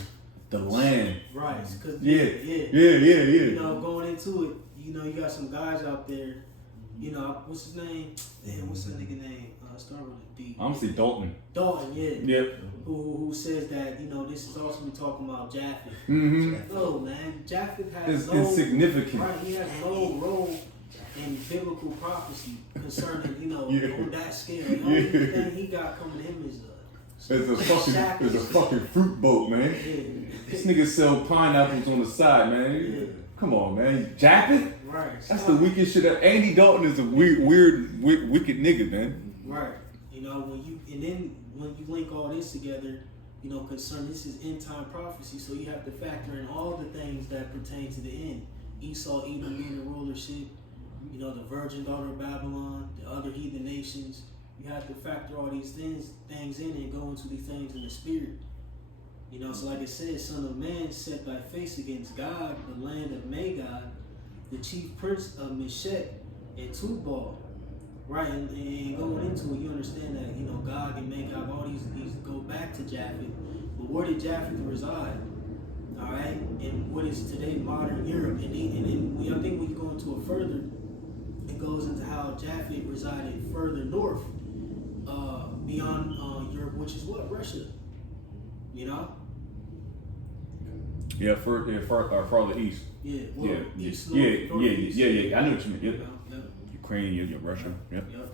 The land. Right. Cause Yeah. You know, going into it, you got some guys out there. You know, what's his name? Damn, what's that nigga name? Start with a D. I'm gonna say Dalton. Dalton, yeah. Yep. Who says that, this is also talking about Japheth. Mm-hmm. No, man. Japheth has It's insignificant. Right, he has no role in biblical prophecy concerning, on that scale. The only thing he got coming to him is There's a fucking fruit boat, man. Yeah. This nigga sell pineapples on the side, man. Yeah. Come on, man. Japheth? Right. That's the weakest shit. Andy Dalton is a weird, wicked nigga, man. Right. When you link all this together, concern this is end time prophecy, so you have to factor in all the things that pertain to the end. Esau, Edom being the rulership, the virgin daughter of Babylon, the other heathen nations. You have to factor all these things in and go into these things in the spirit. So like it says, Son of man, set thy face against God, the land of Magog, the chief prince of Meshech and Tubal. Right, and going into it, you understand that, Gog and Magog, all these go back to Japheth. But where did Japheth reside? All right, and what is today modern Europe? And then I think when you go into it further, it goes into how Japheth resided further north, beyond Europe, which is what? Russia. Yeah, farther east. Yeah, well, Yeah. east, Yeah. northeast. I know what you mean. Yep. Yeah. Ukraine, yeah, Russia. Yep. Yep. It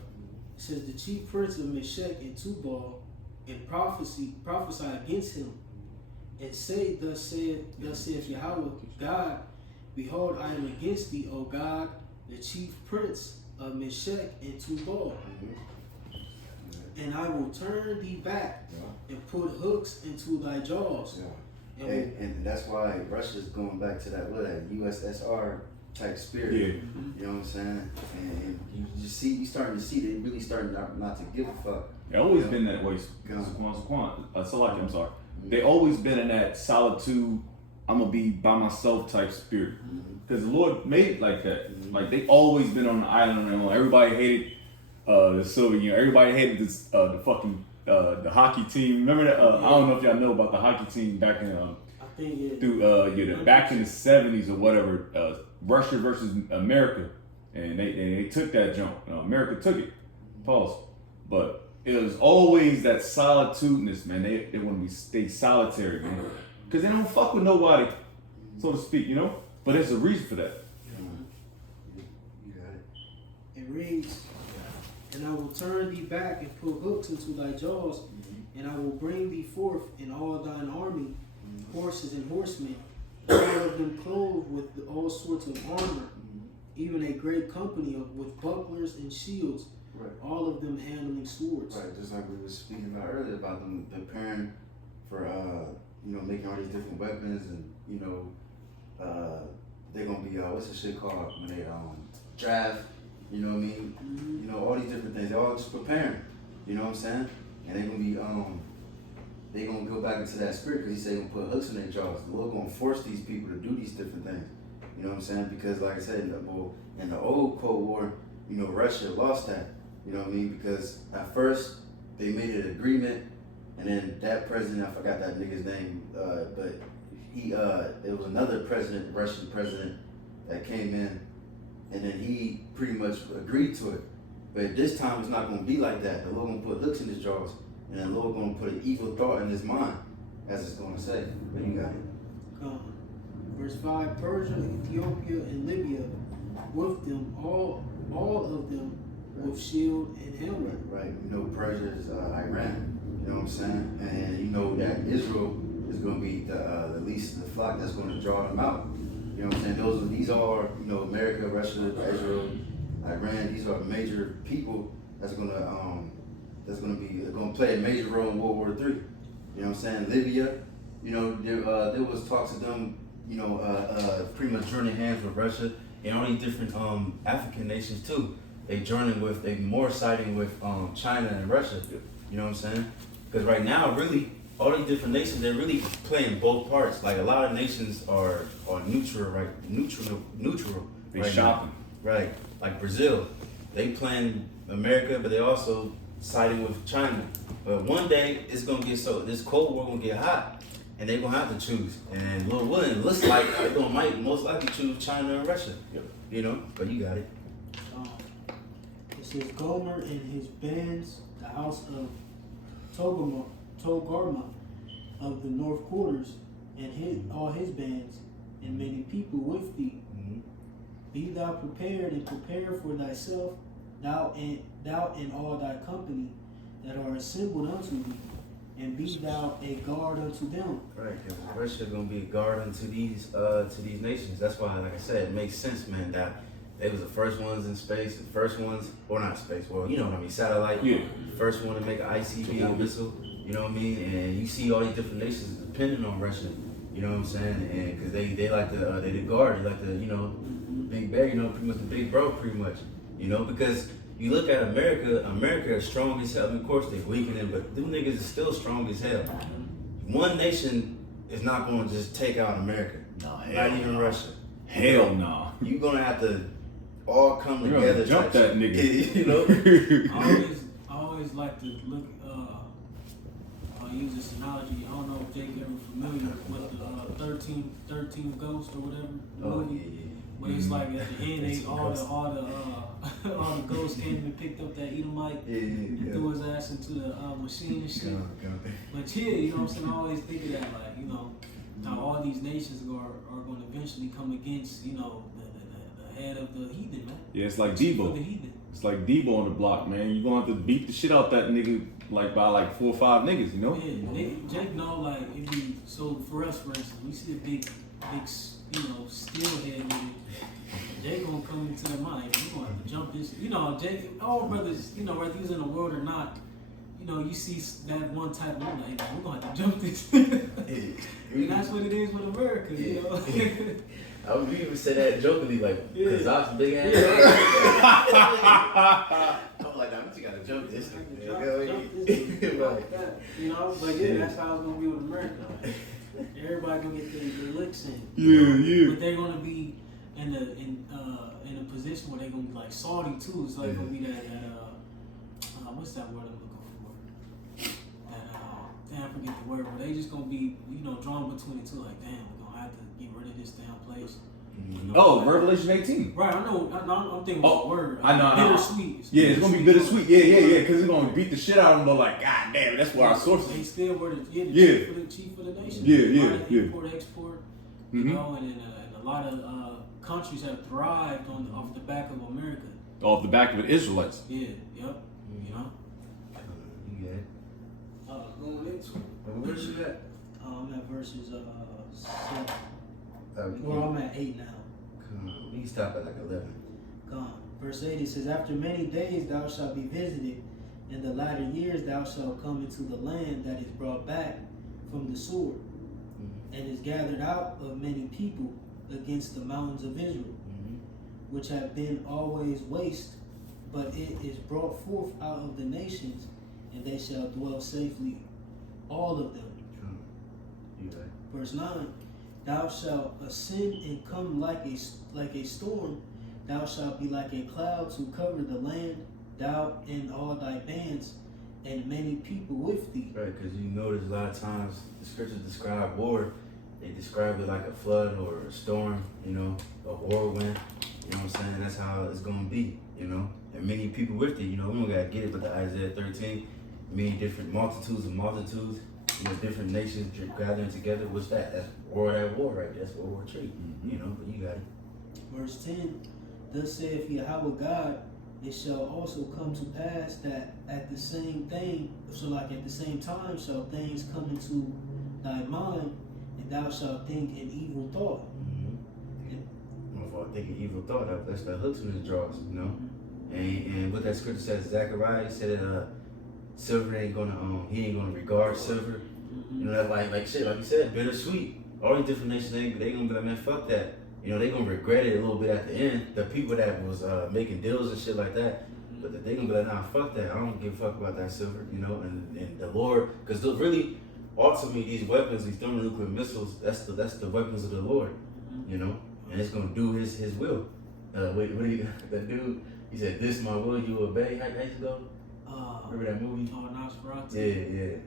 says the chief prince of Meshech and Tubal and prophesy against him, and say, thus saith Yahweh God, behold, I am against thee, O God, the chief prince of Meshech and Tubal, and I will turn thee back and put hooks into thy jaws. And that's why Russia's going back to that USSR type spirit. Yeah. You know what I'm saying? And you starting to see they really starting not to give a fuck. They always been that way. I'm sorry. They always been in that solitude, I'm gonna be by myself type spirit. Because the Lord made it like that. Like they always been on the island on their own. Everybody hated the Soviet Union. Everybody hated this the fucking the hockey team. Remember that? I don't know if y'all know about the hockey team back in back in the 70s or whatever. Russia versus America, and they took that jump. America took it. Pause. But it was always that solitudeness, man. They want to stay solitary, man, because they don't fuck with nobody, so to speak, But there's a reason for that. You got it. It reads, and I will turn thee back and put hooks into thy jaws, and I will bring thee forth in all thine army, horses and horsemen, all of them clothed with all sorts of armor, even a great company with bucklers and shields, Right. all of them handling swords. Right, just like we were speaking about earlier about them preparing for making all these different weapons, and they're gonna be what's the shit called when they draft, you know what I mean? All these different things. They're all just preparing. You know what I'm saying? and they gonna go back into that spirit because he said he gonna put hooks in their jaws. The Lord gonna force these people to do these different things. You know what I'm saying? Because like I said, in the old Cold War, you know, Russia lost that. You know what I mean? Because at first they made an agreement, and then that president, I forgot that nigga's name, but it was another president, Russian president, that came in, and then he pretty much agreed to it. But this time it's not gonna be like that. The Lord gonna put hooks in his jaws, and the Lord gonna put an evil thought in his mind, as it's gonna say. But you got it. Verse 5, Persia, Ethiopia, and Libya, with them, all of them, with shield and helmet. Right. You know, Persia is Iran. You know what I'm saying? And you know that Israel is going to be the least of the flock that's going to draw them out. You know what I'm saying? These are, you know, America, Russia, Israel, Iran. These are major people that's going to play a major role in World War III. You know what I'm saying? Libya. You know, there was talks of them, you know, pretty much joining hands with Russia and all these different African nations too. They more siding with China and Russia. You know what I'm saying? Because right now, really, all these different nations, they're really playing both parts. Like a lot of nations are neutral, right? Neutral. They right shopping. now. Right. Like Brazil, they playing America, but they also siding with China. But one day it's gonna get this Cold War gonna get hot, and they're gonna have to choose. And Lord willing, it looks like they're gonna might most likely choose China and Russia. Yep. You know, but you got it. It says Gomer and his bands, the house of Togarma of the north quarters, and all his bands, and many people with thee. Mm-hmm. Be thou prepared and prepare for thyself, thou and all thy company that are assembled unto thee, and be thou a guard unto them. Right, because Russia gonna be a guard unto these nations. That's why, like I said, it makes sense, man, that they was the first ones in space, the first ones, or not space, well, you know what I mean, satellite. Yeah. First one to make an ICBM missile, you know what I mean? And you see all these different nations depending on Russia, you know what I'm saying? And because they like they the guard, they like the, you know, big bear, you know, pretty much the big bro, pretty much, you know, because you look at America is strong as hell. I mean, of course they're weakening, but them niggas is still strong as hell. One nation is not going to just take out America. No, Not even Russia. Hell no. You're going to have to all come You're together. gonna jump that nigga. You know? I always like to look. I'll use this analogy. I don't know if Jake ever familiar with the 13 Ghost or whatever movie. Yeah. But it's like at the end, they all the ghosts came and picked up that Edomite and threw his ass into the machine and shit. But yeah, you know what I'm saying? I always think of that, like, you know, how all these nations are going to eventually come against, you know, the head of the heathen, man. Yeah, it's like For the Debo. heathen. It's like Debo on the block, man. You're gonna have to beat the shit out that nigga like by like 4 or 5 niggas, you know? Yeah, Jake know, like, if we, so for us, for instance, we see a big, you know, steelhead nigga. Jake gonna come into their mind. We gonna have to jump this. You know, Jake, all brothers, you know, whether he's in the world or not, you know, you see that one type of, like, we're gonna have to jump this. And that's what it is with America, you know. I would even say that jokingly, like, Kazak's big ass. I'm like, I'm just gotta jump this. Like that, you know, but yeah, that's how it's gonna be with America. Everybody gonna get their licks in. Yeah. But they're gonna be in a position where they're gonna be like salty too. It's like gonna be that what's that word I'm looking for? Damn, I forget the word, but they just gonna be, you know, drawn between the two. Like, damn, we're gonna have to get rid of this damn place. You know, Revelation 18. Right, I know. I'm thinking of the word. I know. Bittersweet. Yeah, it's gonna be bittersweet. Yeah. Because it's gonna beat the shit out of them. But like, god damn, that's where our sources. They still were the chief of the nation. Yeah. Import, export. You know, and a lot of countries have thrived off the back of America. Off the back of the Israelites. Yeah. Yep. You know. Going into it. Where you at? I'm at verses 7. Well, I'm at 8 now. We can stop at like 11. Gone. Verse 8, it says, after many days thou shalt be visited, in the latter years thou shalt come into the land that is brought back from the sword, and is gathered out of many people against the mountains of Israel, which have been always waste, but it is brought forth out of the nations, and they shall dwell safely, all of them. You right. Verse 9, thou shalt ascend and come like a storm. Thou shalt be like a cloud to cover the land, thou and all thy bands, and many people with thee. Right, because you notice a lot of times the scriptures describe war. They describe it like a flood or a storm, you know, a whirlwind. You know what I'm saying? That's how it's going to be, you know. And many people with it, you know, we don't got to get it, but the Isaiah 13, many different multitudes of multitudes, you know, different nations gathering together. What's that? That's war at war right there. That's World War III, you know, but you got it. Verse 10, thus saith Yahweh God, it shall also come to pass that at the same time shall things come into thy mind, and thou shalt think an evil thought. Thinking evil thought, that's the hooks in his drawers, you know. And what that scripture says, Zechariah said that silver ain't gonna he ain't gonna regard silver. You know, that like shit, like you said, bittersweet. All these different nations, they gonna be like, man, fuck that. You know, they gonna regret it a little bit at the end. The people that was making deals and shit like that, but they gonna be like, nah, fuck that. I don't give a fuck about that silver, you know. And the Lord, because really, ultimately, these weapons, these thermonuclear missiles, that's the weapons of the Lord, you know. And it's gonna do his will. That dude, he said, "This my will, you obey." How you go? Remember that movie? Oh, Nosferatu. Yeah.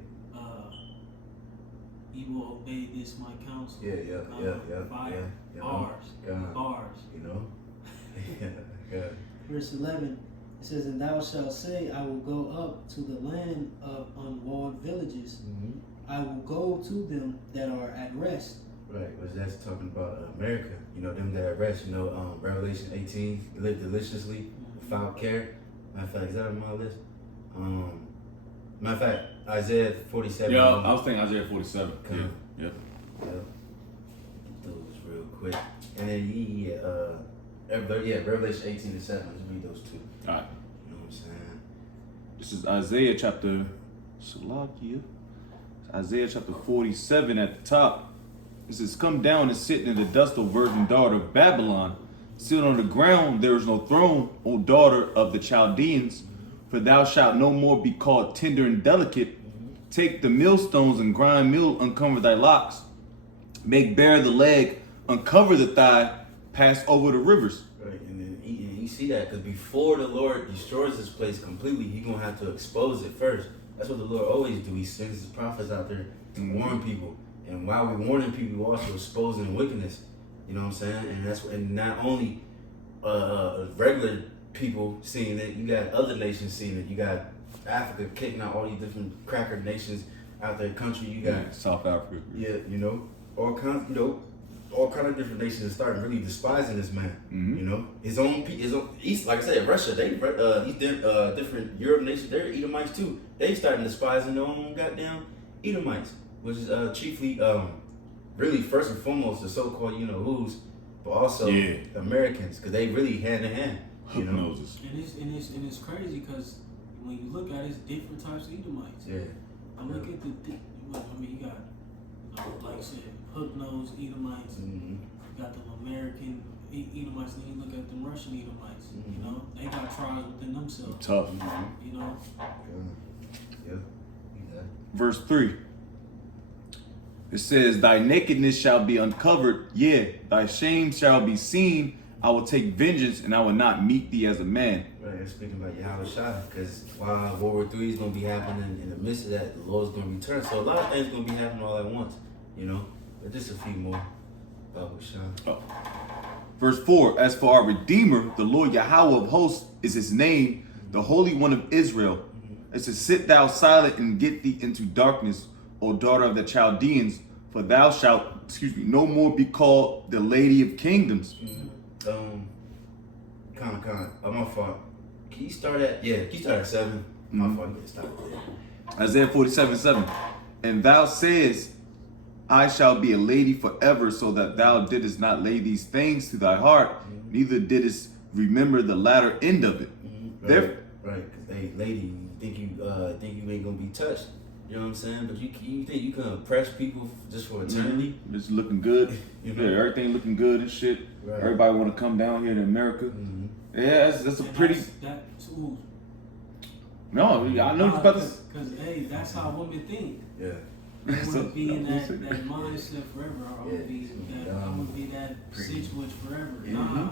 You will obey this my counsel. Yeah. Fire. Bars. Bars. You know. Yeah. Verse 11. It says, "And thou shalt say, I will go up to the land of unwalled villages. I will go to them that are at rest." Right, but that's talking about America. You know, them that are rest. You know, Revelation 18, live deliciously, without care. Matter of fact, is that on my list? Matter of fact, Isaiah 47. Yeah, I was thinking Isaiah 47. Yeah. Those real quick. And then Revelation 18 and 7. Let's read those two. All right. You know what I'm saying? This is Isaiah chapter, Isaiah chapter 47 at the top. It says, "Come down and sit in the dust, O virgin daughter of Babylon. Sit on the ground, there is no throne, O daughter of the Chaldeans. For thou shalt no more be called tender and delicate. Take the millstones and grind meal, uncover thy locks. Make bare the leg, uncover the thigh, pass over the rivers." Right, and then you see that because before the Lord destroys this place completely, He's gonna have to expose it first. That's what the Lord always do. He sends His prophets out there to warn people. And while we're warning people, we're also exposing wickedness. You know what I'm saying? And not only regular people seeing it, you got other nations seeing it. You got Africa kicking out all these different cracker nations out there country. You got South Africa. Yeah, you know, all kinds of different nations starting really despising this man. You know, his own East, like I said, Russia, these different Europe nations, they're Edomites too. They starting despising their own goddamn Edomites, which is chiefly, really first and foremost the so-called who's, but also Americans, because they really hand in hand. You know, Noses. And it's crazy because when you look at it, it's different types of Edomites. Yeah. I look at you got, like I said, hook-nosed Edomites. You got them American Edomites, then you look at them Russian Edomites. You know, they got tribes within themselves. Tough. You know. Yeah. Verse 3. It says, "Thy nakedness shall be uncovered, yea, thy shame shall be seen. I will take vengeance, and I will not meet thee as a man." Right, they're speaking about Yahweh Shai, because while World War III is going to be happening, in the midst of that, the Lord's going to return. So a lot of things going to be happening all at once, you know. But just a few more. Yahweh Shai. Verse 4. "As for our Redeemer, the Lord Yahweh of hosts is his name, the Holy One of Israel. It says, sit thou silent and get thee into darkness, O daughter of the Chaldeans, for thou shalt, no more be called the Lady of Kingdoms." My fault. Can you start at 7? My fault, you start there. Isaiah 47:7. "And thou sayest, I shall be a lady forever, so that thou didst not lay these things to thy heart, neither didst remember the latter end of it." Right, because they lady, you think you ain't gonna be touched. You know what I'm saying? But you think you can oppress people just for eternity? It's looking good. You know? Yeah, everything looking good and shit. Right. Everybody want to come down here to America. Yeah, that's a pretty. No, I know you're about to. Because, hey, that's how women think. Yeah. They want So- to be in that so- mindset forever. I'm Yeah, gonna be it's that. I'm gonna be that pretty. situation forever. Yeah. Nah,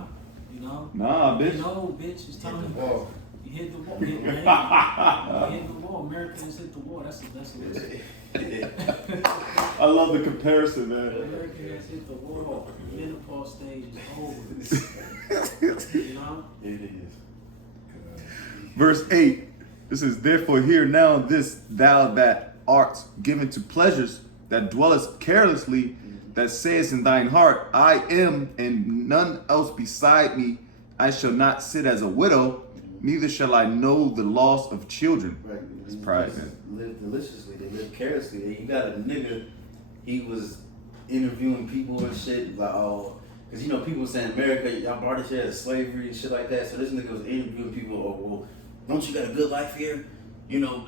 you know. Nah, bitch. You know, bitch, it's time Hit the to wall. You hit the wall. You hit the wall. Americans hit the wall. That's what it is. I love the comparison, man. Americans hit the wall. Menopause stage is over. You know. It is. Verse 8. This is therefore hear now this thou that art given to pleasures, that dwellest carelessly, that sayest in thine heart, I am, and none else beside me. I shall not sit as a widow, neither shall I know the loss of children. Right. It's pride, They man. live deliciously. They live carelessly. You got a nigga. He was interviewing people and shit like, oh, because you know people saying America, y'all brought this shit as slavery and shit like that. So this nigga was interviewing people. Oh, well, don't you got a good life here? You know,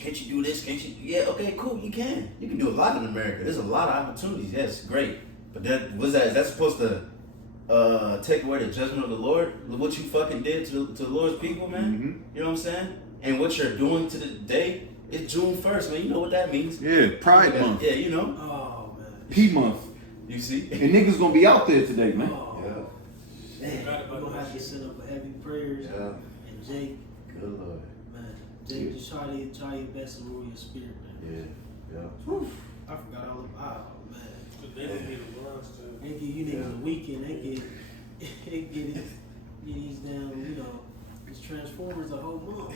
can't you do this? Can't you? Yeah, okay, cool. You can. You can do a lot in America. There's a lot of opportunities. Yes, great. But is that supposed to take away the judgment of the Lord? What you fucking did to the Lord's people, man? You know what I'm saying? And what you're doing to the day, it's June 1st, man. You know what that means. Yeah, Pride Month. Yeah, you know. Oh man. P month. You see? And niggas gonna be out there today, man. Oh. Yeah. We're gonna have to set up a heavy prayers. Yeah. And Jake, Good Lord. man, Jake, just try your best to rule your spirit, man. Yeah. I forgot all about. Oh man. They don't get the ones to. They give you niggas a weekend. They get these damn, you know, these Transformers a whole month.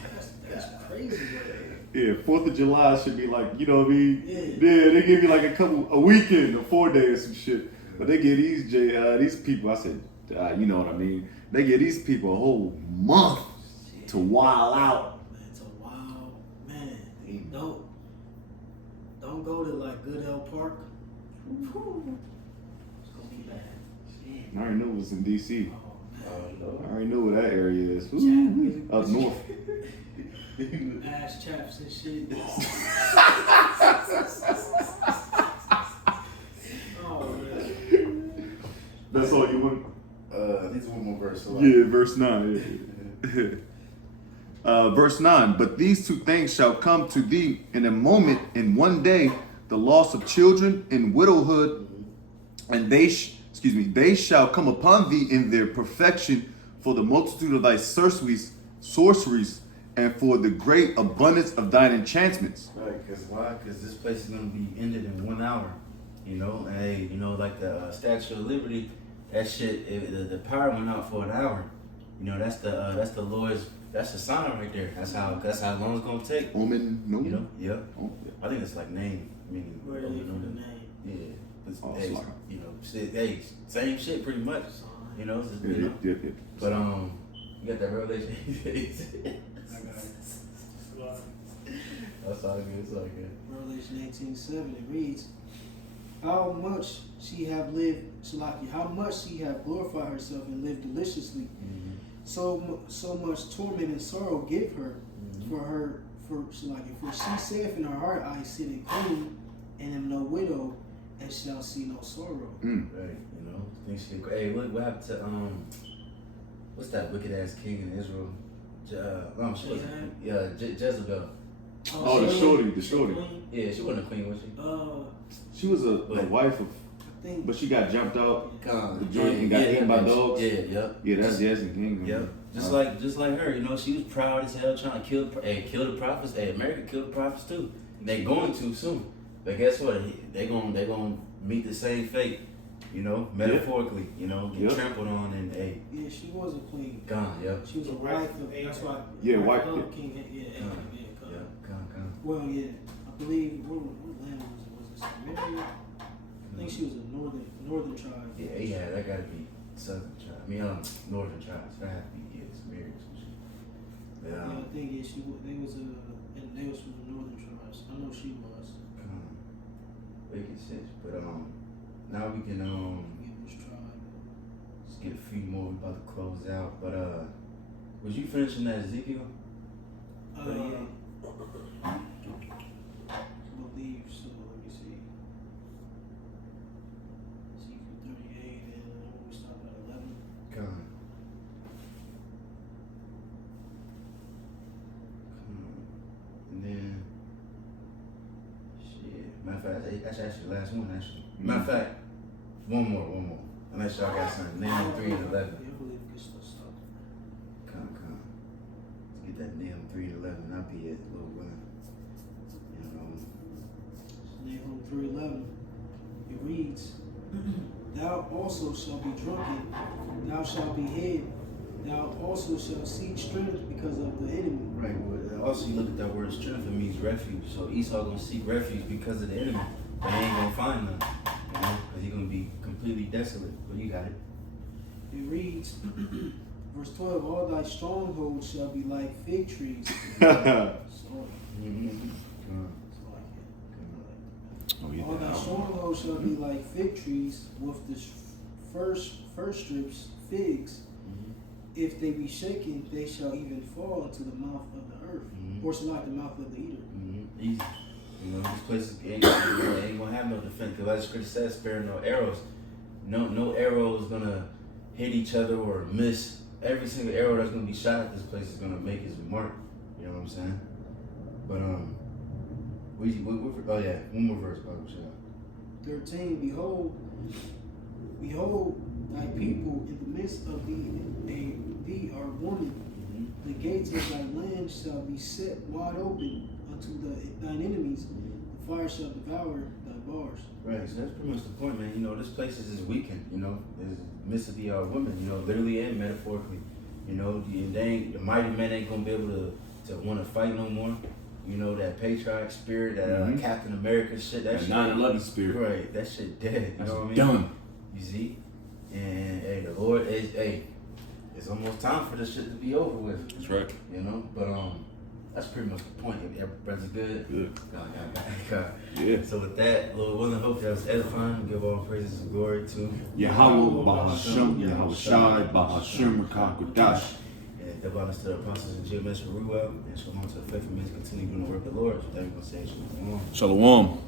That's crazy, man. Yeah, 4th of July should be like, you know what I mean? Yeah. They give you like a weekend, a 4 day or some shit. But they give these people, I said, you know what I mean? They give these people a whole month to wild out. Man, it's a wild man. Don't go to like Goodell Park. It's gonna be bad. I already knew it was in DC. Oh I already knew where that area is. Ooh, man. up north. Ass chaps and shit. Oh man. That's all you want? I think it's one more verse. So Yeah, verse 9. Verse 9. But these two things shall come to thee in a moment, in one day, the loss of children and widowhood, and they shall come upon thee in their perfection, for the multitude of thy sorceries, and for the great abundance of thine enchantments. Right, because why? Because this place is going to be ended in 1 hour. You know, and hey, you know, like the Statue of Liberty, that shit, the power went out for an hour. You know, that's the Lord's, that's the sign right there. That's how long it's going to take. Omen, no. You know, yeah. Oh, I think it's like name, meaning. Where they for the name? Yeah. It's, Oh, hey, sorry. you know, shit, hey, same shit pretty much. You know, it's just, yeah, you know. yeah. But you got that Revelation. I got it. That's all good. It's all good. Revelation 18:7, it reads, how much she have lived, Shalaki, how much she have glorified herself and lived deliciously. Mm-hmm. So much torment and sorrow give her, for Shalaki. For she saith in her heart, I sit a queen, and am no widow, and shall see no sorrow. Mm. Right. You know, think she. Hey, what happened to what's that wicked ass king in Israel? She wasn't. Yeah, Jezebel. Oh, the shorty. Yeah, she wasn't a queen, was she? She was a But- wife of, I think. but she got jumped out. God. The joint and got eaten by dogs. Yeah, yep. Yeah, that's Jasmine King. Yep. Just like her, you know, she was proud as hell trying to kill the prophets. Hey, America killed the prophets too. They going to soon. But guess what? They gonna meet the same fate. You know, metaphorically. You know, get Yep. trampled on and hey, Yeah, she was a queen. gone. Yep. She was a wife of. That's why. Yeah, wife. King. Yeah, Gone. Well, yeah, I believe what land was it? Samaria? I think she was a northern tribe. Yeah, that gotta be southern tribe. I mean, northern tribes. That have to be Samaria or some shit. But, Yeah, I think they was from the northern tribes. I know she was. wicked shit. But now we can Which tribe? just get a few more. We about to close out. But was you finishing that Ezekiel? Yeah. I believe so. Let me see. Ezekiel 38, and we stopped at 11. Gone. And then, shit. Matter of fact, that's actually the last one, actually. Matter of fact, one more. Unless y'all got something. Nahum 3 and 11. Yeah, I believe we can still stop. Come. Let's get that Nahum 3 and 11. That'll be it, little women. Nahum 3:11. It reads, "Thou also shalt be drunken, thou shalt be head, thou also shalt seek strength because of the enemy." Right. Well, also, you look at that word strength, it means refuge. So Esau gonna seek refuge because of the enemy, but he ain't gonna find none. You know, because he's gonna be completely desolate. But you got it. It reads, verse 12, "All thy strongholds shall be like fig trees." Sorry. Mm-hmm. Oh, yeah. All thy strongholds shall be like fig trees with the first strips figs. If they be shaken, they shall even fall into the mouth of the earth, or shall not the mouth of the eater. Easy. You know, these places ain't gonna have no defense. Because as the scripture says, spare no arrows. No arrow is gonna hit each other or miss. Every single arrow that's gonna be shot at this place is gonna make its mark. You know what I'm saying? But oh yeah, one more verse, Bible shot. 13, behold thy people in the midst of thee are woman. The gates of thy land shall be set wide open unto thine enemies. The fire shall devour thy bars. Right, so that's pretty much the point, man. You know, this place is weakened, you know. There's midst of the women, you know, literally and metaphorically. You know, the mighty men ain't gonna be able to want to fight no more. You know, that patriotic spirit, that Captain America shit, that shit. 9/11 spirit. Right, that shit dead. You know what I mean? Done. You see? And hey, the Lord is, it's almost time for this shit to be over with. That's right. You know? But that's pretty much the point. Everybody's good. Good. God. Yeah. So with that, Lord willing, hope that was edifying. We give all praises and glory to Yahweh Bahashem, Yahweh Shai, Bahashem, Rakakwadash. and the honors to the apostles and GMS for Ruel, and shalom to the faithful men continue doing the work of the Lord. So thank you for saying shalom. Shalom.